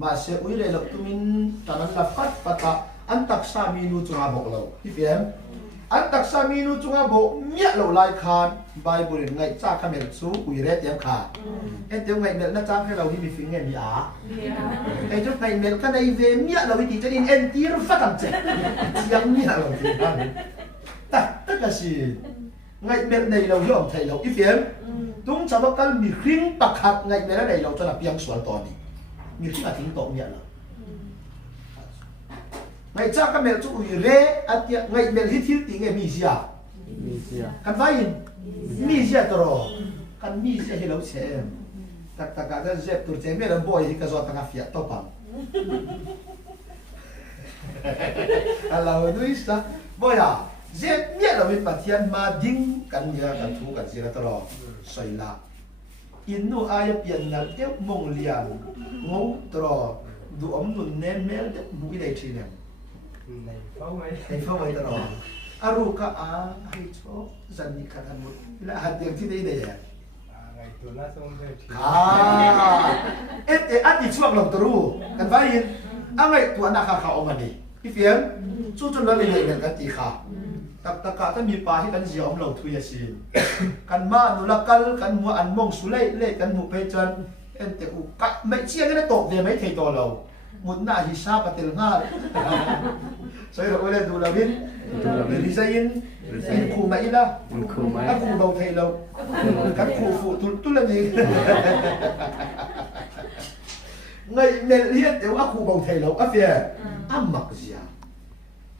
มาเสอุยเรลตุมินตอนนั้นละฟัดฟัตะอันตักสามีนูจุงอาบอกเราที่เปียมอันตักสามีนูจุงอาบอกเมียเราลายคานใบบุหรี่ไงจ้าขมิ้นซูอุยเรเตียมขาเอ็นเตียมไงเมลน่าจ้างให้เราที่มีฟิงเงินมีอาไอ้จุดไงเมลก็ในเวเมียเราวิธีจะอินเอ็นตีร์ฟัดกันเจ็บยังเมียเราที่นั่นแต่ตั้งแต่สิไงเมลในเรายอมไทยเราอีเฟียมตุ้งจะว่ากันมีคริ่งตักหัดไงเมลในเราจะนับยังสวนตอนนี้มีคริ่งอาทิตย์โตเมียเราไงจ้าก็เมลจูอุยเรอันเดียไงเมลฮิตฮิตติงเอมีเสียกันไว้มีเสียตลอดกันมีเสียให้เราเชื่อตักก็จะเจ็บตัวเจ็บเมื่อเราบ่อยที่กระสอบตั้งเฟียต่อปังเราดูอิสระบ่อยอ่ะเจ็บเมื่อเราเป็นปฏิญาณมาดิ้งกันเนี่ยกันทุกกันเสียตลอดสวยละอินโนอายเปลี่ยนนั่นเดี๋ยวมงเลียนงงตลอดดูอมนุนเน้นเมื่อเดี๋ยวบุยได้ทีเนี่ยในเฝ้าไว้ตลอดอารูก็ให้โชคสันนิษฐานหมดและหัดเดียวที่ได้เนี่ยตัวน่าสงสารเอ็ดอันนี้ช่วงเราตัวรู้กันไว้ยินอะไรตัวนักข่าวออกมาดิพี่เฟียมสู้จนเราเลยเหมือนกันตีขาตะกะถ้ามีปลาที่กันเสียอมเราทุยสิกันมาหนุลักกันหัวอันมงสุเล่กันหูไปจนเอ็นแต่อุกะไม่เชี่ยกันตกเดียไม่เทตัวเราหมุนหน้าฮิซาปะเตลง่าใช่เราเลยดูเราบินดิไซน์คู่มาอีละถ้าคู่เราไทยเรากันคู่ฟูตุลนี่ไงเมลเลียเดี๋ยวว่าคู่เราไทยเราอ่ะเฟียอ่ำมักเสีย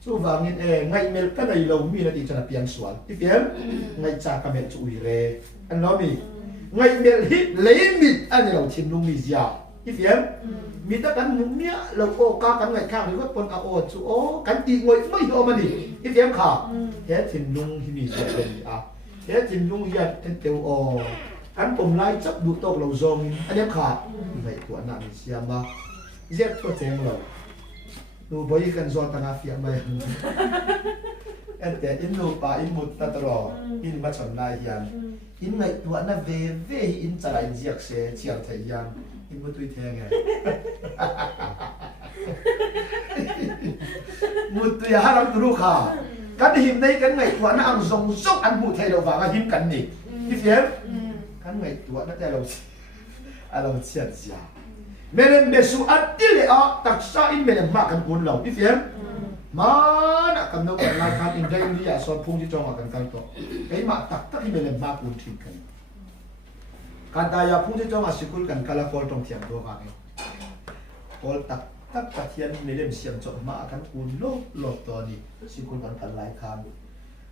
สู้ฟังนี่ไงเมลก็ในเรามีนาทีจะนับเพียงส่วนที่เฟียไงจากเมลจุยเรอันน้อมีไงเมลฮิตเลยมิดอันนี้เราชิมลุงมีเสียที่เฟียมีแต่กันเมียเราโอ้กากันไงข้างหรือว่าปนเอาโอ้จูโอ้กันตีงวยไม่ยอมมันดิที่เฟียมขาแค่ถิ่นลุงที่มีเสียเลยอ่ะแค่ถิ่นลุงยัดเตียวโอกันผมไล่จับดูโต๊ะเราโจมอันนี้ขาไอ้ตัวนั้นเสียมาเจ็บตัวเจงเราดูบ่อยกันโจนตั้งอาเฟียมาเอ็นแต่อินโนป่าอินมุดตลอดอินมาชนนายยันอินไงตัวนั้นเวอินจะไรเจียกเสียเจียงไทยยันอินมาตุยแทงไงมุดตัวฮารักตุรุขากันหิมในกันไงตัวนั้นอังซงอันมุดไทยเราฟังหิมกันนี่ที่เฟียมกันไงตัวนั้นแต่เราเสียเสียเมื่อเมสุอัดติเลอะตักษาอินเมื่อมากันคุณเราที่เฟียมมานะกันนกกันลายคันอินเดียนี่อ่ะสอนพุ่งที่จองกันกันต่อไอ้มาตักที่เมื่อมาคุณทิ้งกันการตายาพุ่งที่จองอาศิกุลกันกาลากอลตรงเทียมตัวกันกอลตักปะเทียนในเล่มเสียมจบมากันคุณโลกตัวนี้ศิกุลกันหลายคัน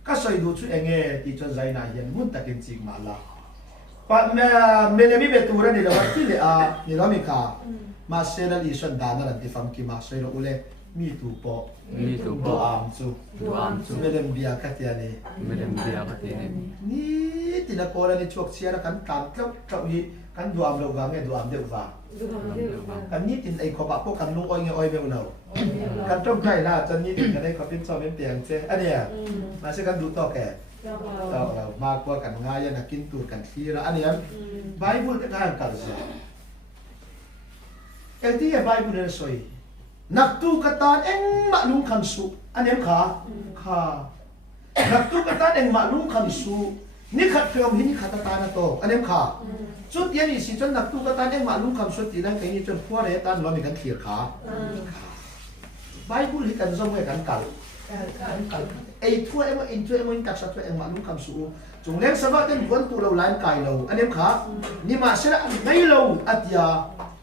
ก็ใส่ดูชุดเองที่จนใจนายยันมุ่งตักจริงมาละปะเมื่อมีเบตูระนี่เราที่เลยนี่เรามีค่ะมาเซลล์อีสันดานั่นที่ฟังกี่มาใส่เราเลยมีตัวปอตัวอามจูไม่เล่นเบียร์กัตยานี่นี่ที่นักโอลนี่ช่วงเชียร์กันการเจ้าอีกันดูอามเราวางไงดูอามเดือดว่ากันนี่ตินไอ้ขบพวกกันลุงอ้อยเงี้ยอ้อยเบลเรากันจ้องใครล่ะจนนี่ตินกันได้ขบิ้นซอมเป็นเตียงเจ้อันเนี้ยมาใช้กันดูต่อแก่ต่อเรามากกว่ากันง่ายนะกินตูดกันทีละอันเนี้ยใบพูดกันกันเสีย เอลที่ใบบุญเรสอยนักตู้กระตานเอ็งมาลุงคันสุอันนี้ขานักตู้กระตานเอ็งมาลุงคันสุนี่ขัดเกลมหินขัดตานะโตอันนี้ขาจุดยันนี่สิจนนักตู้กระตานเอ็งมาลุงคันสุตีนั่งกันนี่จนพัวเรตันเรามีกันเขียขาใบบุญที่กันส่งให้กันกัลไอ้ทั่วเอ็งอินทั่วเอ็งอินกัดสัตว์ทั่วเอ็งมาลุงคันสุจงเลี้ยงสบายเต็มวันตัวเราไล่ไก่เราอันนี้ขานี่มาเสร็จไม่เราอัดยา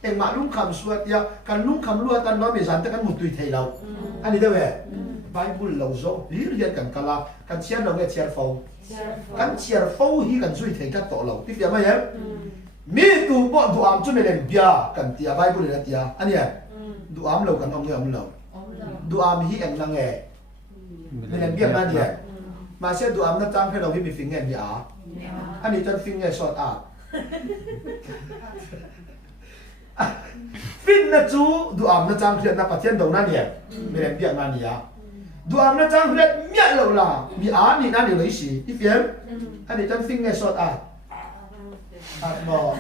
เอ็งมาลุงคำสวดยากันลุงคำรัวตันน้อยไม่สันแต่กันมุดตุยไทยเราอันนี้เด้อเว้ไบเบิลเราโซ่ฮีเรียนกันกะลากันเชียร์เราเนี่ยเชียร์ฟาวกันเชียร์ฟาวฮีกันซุยไทยกันต่อเราที่เดียวไม่เห็นมีตัวบ่ดูอามจุ่มเล่นเบียกันเตียไบเบิลเนี่ยเตียอันนี้ดูอามเรากันอมเงาเราดูอามฮีเอ็งนังเอ๋ไม่เล่นเบียนั่นเนี่ยมาเชื่อดูอามนับจ้างให้เราที่มีฟิงเงินยาอันนี้จนฟิงเงินสอดอาฟินนะจูดูอามนะจังเรียนนับประเทศตรงนั้นเนี่ยไม่ได้เบียดมาเนี่ยดูอามนะจังเรียนเมียเราล่ะมีอานี่นั่นเดี๋ยวเลยสิที่เฟียมอันนี้จังฟิงไงสอดบอก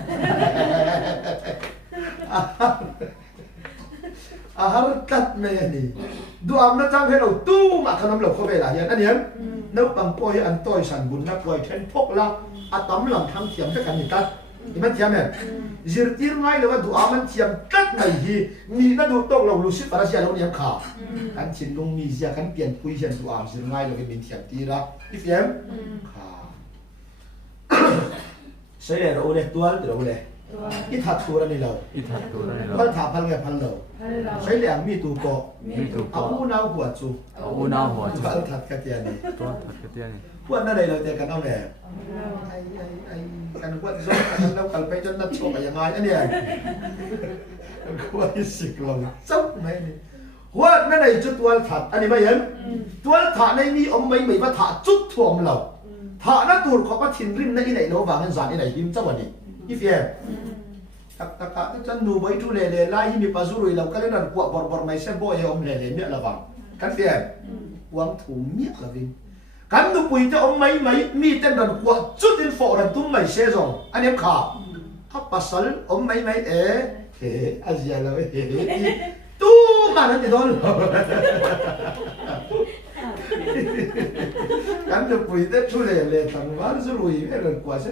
ฮาร์ตัดเมนี่ดูอามนะจังให้เราตู้มาขนมเราเข้าไปละอย่างนั้นเนี่ยนับบังปอยอันต้อยสันบุญนับปอยเช่นพกละอะตอมหลังทางเทียมด้วยกันนี่ตัดนี่มันเทียมเนี่ยจิรตีร์ง่ายเลยว่าดูอามันเทียมตัดไม่ฮีนี่นั่นดูโต๊ะเราลุสิปาราเซียเราเนี่ยขากันชินลงมีเสียกันเปลี่ยนปุยเชียนดูอาจิรง่ายเลยเป็นเทียมตีละที่เฟียมขาใช่เลยเราเนี่ยตัวเราเนี่ยอีทัดตัวนี่เราพันถาพันเงพันเราใช้เหลี่ยมมีตัวเกาะเอาหูน้าหัวจูพันถัดกระเทียนี่พวกนั่นเลยเราเจอกันเอาแหละไอ้กันพวกซ้อนกันแล้วกันไปจนนัดโชว์ยังไงอันเนี้ยควายสิกเราซ้ำไหมนี่พวกนั่นเลยจุดตัวถัดอันนี้ไม่เห็นตัวถัดในนี้อมไม่ว่าถัดจุดถ่วมเราถัดนั่นตูดเขาก็ทิ้งริมในไหนเราวางเงินสารในไหนหิมเจ้าวันนี้อีเฟียตะกะจันนูไปทุเรศไล่มีปลาสุรุยเราก็เล่นนั่นกวาดบอลไม่ใช่บ่อยอมเล่เนี่ยระวังกันเฟียหวังถุงเมียละวินกันดูปุยจะอมไม่มีเต็มดันกว่าจุดอินโฟดันตุ้มไม่เสียจงอันนี้ขาถ้าปัสสาวะอมไม่เอ๋เฮ้อาเซียนเลยเฮ้ตู้มานั่นจะโดนกันดูปุยจะทุเรศเลยทั้งวันสุรุยไม่รู้กว่าใช่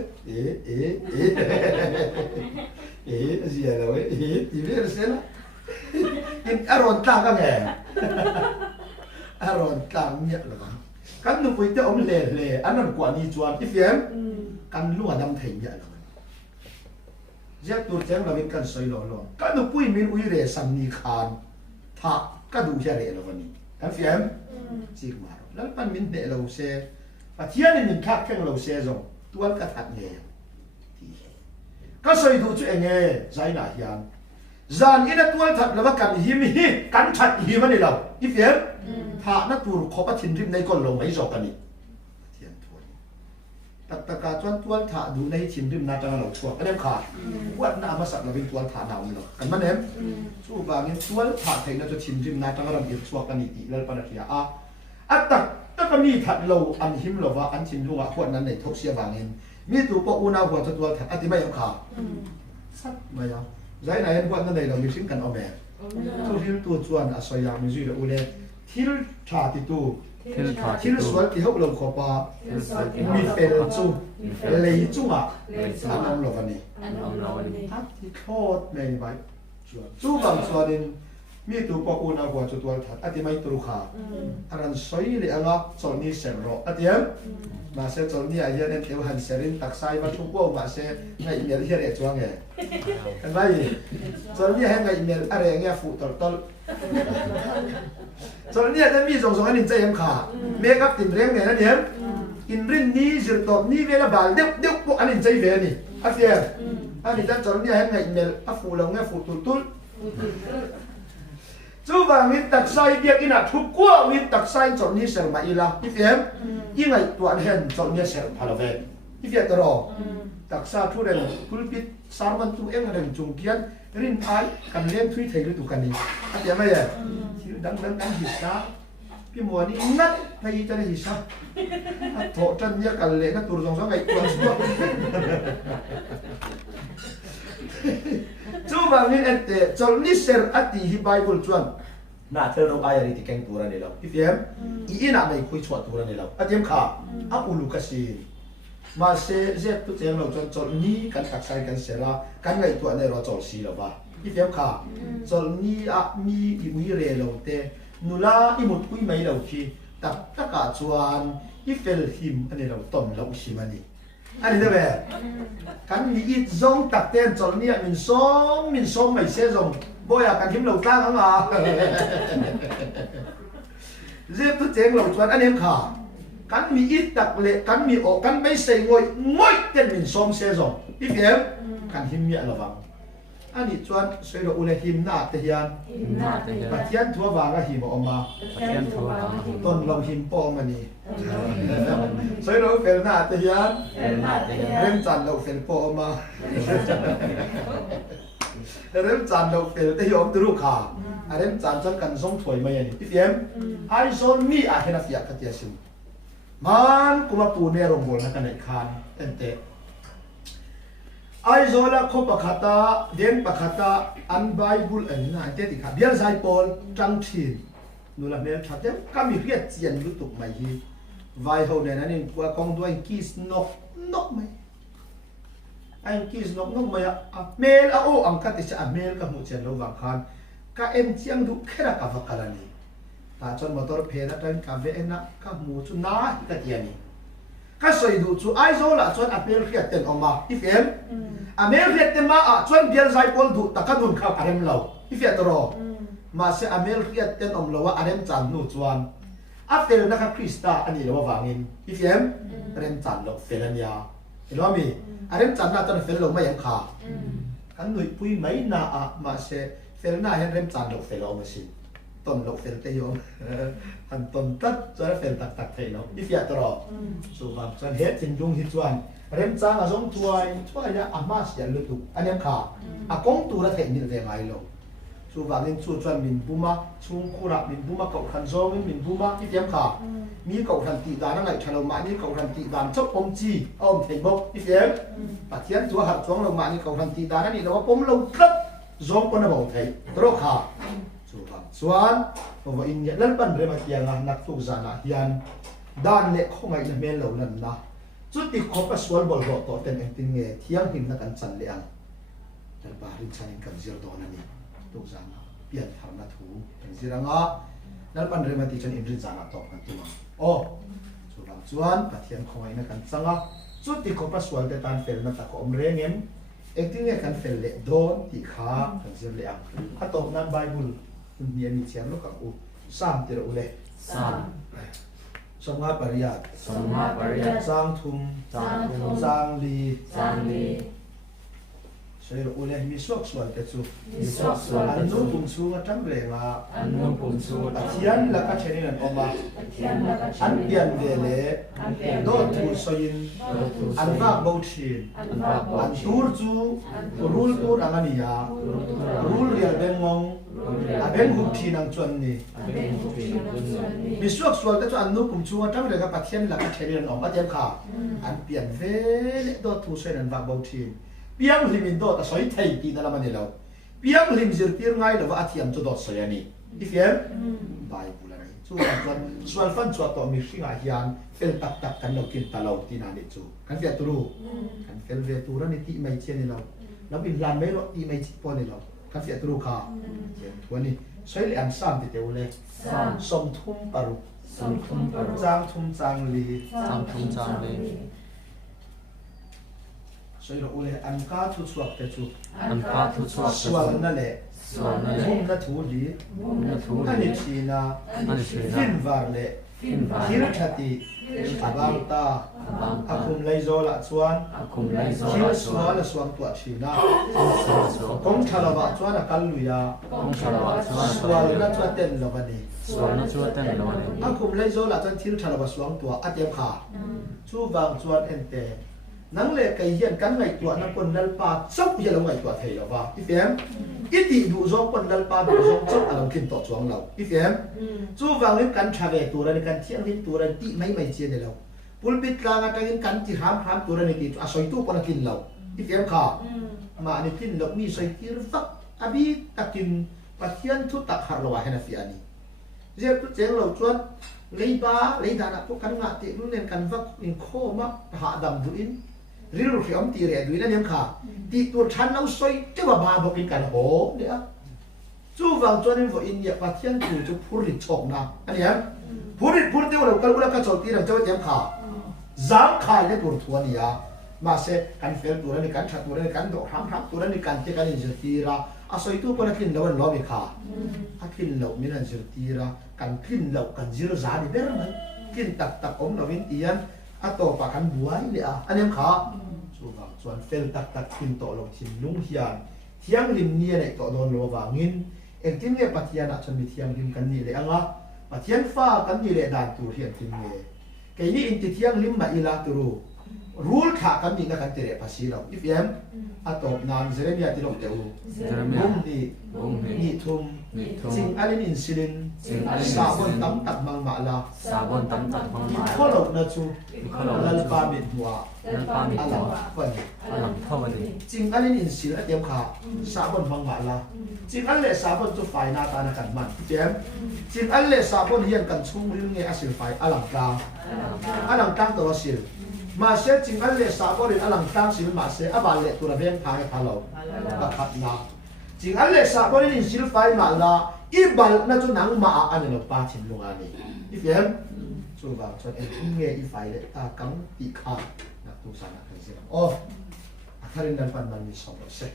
อาเซียนเลยที่เรื่องเสียละกินอารมณ์ต่างกันไงอารมณ์ต่างเนี่ยหรอกันดูปุยจะอมเล่อันนั้นกว่านี้จวนที่เฟียมกันลู่ดำเทียนเลยเจ้าตัวเจ้าเราเป็นกันสวยหล่อกันดูปุยมีอุยเรสันนิคานถ้าก็ดูเจริญแล้ววันนี้กันเฟียมสิกมาแล้วมันมินเดเราเสียปัจจัยนี้มินคักแข่งเราเสียจงตัวก็ทัดเงี้ยก็สวยดูจุเองเงี้ยใจหนายันจานอินัตัวทัดแล้วว่ากันหิมหิกันทัดหิมันนี่เราที่เฟียมถ้านักตัวขบทิ้งริมในก้นลงไม่จบกันนี่เทียนทวนตะการจวนตัวถ้าดูในทิ้งริมนาจังเราชัวร์ก็ได้ขาดวัดน้ำมาสักเราเป็นตัวถ้าหนาวนี่เรากันมันเองสู้บางเงี้ยตัวถ้าไทยน่าจะทิ้งริมนาจังเราเป็นชัวร์กันนี่ตีแล้วปนัดยาอัตตะก็มีถัดเราอันหิมเราว่าอันทิ้งรัวขวดนั้นในทุกเสียบางเงี้ยมีตัวปอุณาหัวตัวถัดอัติไม่ยอมขาดสักไม่ยอมใจไหนขวดนั้นในเรามีสิ่งกันเอาแบบตัวที่ตัวชวนอาศัยยามีสิ่งเราอุเลที่ชาติตัวที่สวนที่เขาลงขอบมีเฟลจูเลยจุ่มอันนั้นเราวันนี้ทัดที่โคตรแรงไปจูบางส่วนมีตัวปอุณาหัวตัวถัดอัติไม่ตัวขาอันนั้นสวยเลยอ่ะจนนี้เสร็จแล้วอัติยังมาเสร็จจนนี้อาจจะเนี่ยเที่ยวหันเสรินตักไซมาทุกพวกมาเสร็จไงอีเมลที่เรียกจ้วงไงกันไปจนนี้ให้ไงอีเมลอะไรเงี้ยฟูตลจนนี้จะมีส่งให้นินใจยังขาเมกับติ่มเลี้ยงเนี่ยนั่นเองอินรินนี้จุดตบนี้เวลาบาลเด็กพวกอันนินใจเวนี่อันเดียวอันนี้จะจนนี้ให้ไงอีเมลอัฟูลงเงี้ยฟูตุลจู่ว่าวินตักไซเบียกินะทุกขั้ววินตักไซจนนี้เสร็จมาอีละที่เฟียมยิ่งไงตัวเห็นจนนี้เสร็จพาราเวนที่เฟียตรอตักซาทุเรนคุลปิดสามวันตัวเองเรื่องจุงเกียนรินไทยกันเลี้ยงทุยไทยด้วยตัวกันนี่อันเดียวไม่ใช่ที่ดังหิสาพี่มัวนี่นัดไปจะได้หิสาโถจันเนี่ยกันเลยนักตัวสองไงตัวชั่วจู่ บางนี้เอ็นเตจอลนิเซอร์อติฮิไบเบิลจวนน่าเธอเราไอ้อะไรที่แกงตัวนี่เราพี่เฟียมอีน่าไม่คุยชวดตัวนี่เราอาเทียมขาอาอุลุกสีมาเซเจ็บตัวเจียงเราจอลนี้กันตักใส่กันเสร็จละกันไงตัวในเราจอลสีเราบ้าพี่เฟียมขาจอลนี้มีอีวิเรเราเตนุลาอีหมดคุยไม่เราทีตักตะกาจวนอีเฟลหิมอันนี้เราต้มเราอุชิมันนี่อันนี้ได้ไหมกันมีอีจงตักเต้นจอลนี้มินส้มไม่เสียจงบ่อยกันหิมเราตั้งเข้ามาเรียบตัวเจียงเราจวนอันนี้ขากันมีอีตักเละกันมีอกกันไม่ใส่งอยเต้นมินส้มเสียจงอีเฟียมกันหิมเนี่ยระวังอันนี้จวนสวยเราอุเลหิมหน้าเทียนปัจจัยทั่วบางก็หิมออกมาต้นเราหิมปอมันนี่สวยเราเฟลหน้าเทียนเริ่มจันเราเฟลปอมาเริ่มจันเราเฟลแต่ยอมตัวลูกขาเริ่มจันจนกันส่งถวยมาอย่างนี้พี่เฟียมไอโซนมีอาเฮนัฟยาคัตยาซิมมันกูมาปูเนรมบอลนักในคานเต็มเตะไอโซล่าคบปะคาตาเดียนปะคาตาอันไบเบิลอันนั้นเต็มที่ขาเบียร์ไซปอลจังทีนนูละเมลชัดเต็มก็มีเรียกเจียนลุตุกไม่ฮีไวโฮเนี่ยนั่นเองว่ากองด้วยกีสนกไหมไอ้กีสนกไหมอะเมลโอ้อังกัดที่จะเมลกับมุเชนโลวังคานก็เอ็มเจียงดูแค่ละกับฟักกันนี่แต่จนมอเตอร์เพลย์นั้นกับเวนะกับมูจุน่าตัดยันนี่ก็สวยดูจูไอโซล่ะจนอเมริกาเต็นออกมาอีเฟมอเมริกาเต็นมาจนเบียร์ไซปอลดูตะกันดุนข้าวอาเรมเราอีเฟตรอมาเสอเมริกาเต็นออกมาว่าอาเรมจันนูจวนอาเฟลนะครับคริสตาอันนี้เราว่าฟังอินอีเฟมอาเรมจันเราเฟลันยาเห็นว่ามีอาเรมจันน่าจะเฟลเราไม่ยังขากันหนุ่ยปุ้ยไม่น่ามาเสเฟลน่าเห็นอาเรมจันเราเฟลเราไม่สิต้นเราเฟลเตยงอันต้นตัดจะเฟลตักเทเราอีเฟตรอสุภาพจนเฮ็ดจริงจงฮิตจวนเริ่มจ้างอาจงช่วยยาอามาสยันลุตุอันนี้ค่ะอากงตัวละเทคนิคเรื่องไงเราสุภาพนี่ช่วยจวนมินบุมาช่วงคูระมินบุมาเก่าขันโซมินบุมาที่เตรียมค่ะมีเก่าขันตีดานอะไรชาลมานี่เก่าขันตีดานชอบอมจีอมเทบกที่เตรียมปัจจัยตัวหัดช่วงเรามานี่เก่าขันตีดานนั่นนี่เราว่าผมเราครับโซมคนละบอกไทยตรอกค่ะสุภาพส่วนผมว่าอินเนี่ยนั่นเป็นเรื่องมาเกี่ยงนักทุกจานะยันด้านเล็กของไอ้เมลเรานั่นนะจุดที่ขบสวลบอลโรตเต็มเองติงเงี้ยเที่ยงหิมนักกันจันเลียงแต่บาริชันกันเจอโดนนี่ตุกจานะเปลี่ยนทำนัทูเป็นสิรังอ่ะนั่นเป็นเรื่องที่ฉันอินริจานะตอบกันตัวโอ้ส่วนส่วนปัจจัยของไอ้นักกันสังอ่ะจุดที่ขบสวลแต่การเฟลนั่นตะกอมเรงเงินเองติงเงี้ยกันเฟลเละโดนที่ขากันเจอเลียงถ้าตกนั้นไบเบิลเนี่ยมีเชียงลูกกับอูสามเตระอุเล่สมมาปริยัติจางทุมจางลีใช่อุเล่มีสวกส่วนแต่จูอันนู้นปุ่มสูงจังเรงอ่ะเทียนแล้วก็เชนินันออกมาอันเปลี่ยนเวลโดดทูสยินอันว่าบาวชีนอันตูร์จูรูลตูร์อันนี้ยารูลเรียลเบงมองอาเบงหุบทีนังจวนนี่มีสวกส่วนแต่จูอันนู้นปุ่มสูงจังเรงกับเทียนแล้วก็เชนินันออกมาเต็มขาอันเปลี่ยนเวลโดดทูสยินอันว่าบาวชีนเปียงลิมินโดแต่สอยไทยตีนั่นละมันนี่เราเปียงลิมจิรตีร์ไงเราว่าอาทิตย์จะโดดสอยนี่อีเฟียมไบเบิลอะไรส่วนฟันส่วนตัวมีสิ่งอะไรยันเฟลตักกันเรากินตลอดที่นั่นนี่จูกันเฟียตูรูกันเฟลเวตูรันนี่ตีไม่เชี่ยนี่เราบินลานไม่รอตีไม่ชิปอนี่เรากันเฟียตูรูค่ะเจ้าตัวนี้ใช้เรื่องซ้ำติเตวเลยสมทุ่มปารุจางทุ่มจางลี所以我哋安家出錯嘅做，swal na le，มุ่งna土里，那你去那，fin var le，คิรชติบางตาอาคุมไลโซละชวนคิรสวาละสวงตัวชีนะกงชาลาวะชวนกัลลุยาสวาลละชวนเต้นละวันนี้อาคุมไลโซละชวนคิรชาลาวะสวงตัวอาเทียมขาชูบางชวนเอ็นเตนั่งเล็กไก่เหี้ยนกันไงตัวนั่งคนดัลปาซับยังเราไงตัวไทยเราว่าอีเฟมอีตีดูจงคนดัลปาดูจงซับอารมณ์กินต่อจวงเราอีเฟมจู่ฟังเรื่องกันชาเวตัวนั้นกันเที่ยงนี้ตัวนั้นตีไม่เจียนเราปุลปิดกลางกันกันที่ห้ามตัวนั้นตีอาศัยตัวคนกินเราอีเฟมค่ะมาในกินเรามีใส่ที่รัก abi takin pathian thu tak har lawa hena fi ani je tu cheng lo chuan leiba leidana po kan nga ti nu nen kan vak in kho ma ha dam du in ril ru khiam ti re du na nem kha ti tu than nau soi te ba ba bokin kan ho de a chu wang chuan in vo in ya pathian tu chu phur ri chok na ani ya phur te lo kal ula ka chol ti rang chaw tem kha zam khai le tur thuan ya ma se kan fel tur ni kan that tur ni kan do ham tur ni kan te kan in zir ti ra a soi tu ko na kin lo an lo mi kha a kin lo min an zir ti ra kan kin lo kan zir za ni ber man kin tak om lo win tian a to pa kan buai le a anem kha chu wang chuan fel tak kin to lo thin lung hian thiang lim ni ne to don lo wangin en tin le pathian a chon mi thiang lim kan ni le anga pathian fa kan ni le dan tur hian tin nge cái này in tiang lim mà ila turu rule kha kan ni na kan tere pasi lo if em atop nan Jeremia ti lok teu bung ni thum sing alin insulin sabon tam tak mang ma la kholo na chu lal pa mit wa alam phan sing alin insulin atem kha sabon mang ma la sing al le sabon chu fai na ta na kan man jem sing al le sabon hian kan chung ril nge asil fai alang tang to asil mà sẽ chính anh lệ xã hội anh tăng xíu mà sẽ áp lệ tụi nó bên phá phá lầu và khát là chính anh lệ xã hội nên xíu phải mà là ít bal nó cho nắng mà anh nó ba chín luôn anh đi ít em cho vào cho em nghe ít phải đấy ta cắm bị khát là tu sana cái gì ô, anh đang phần mình sống rồi sẽ.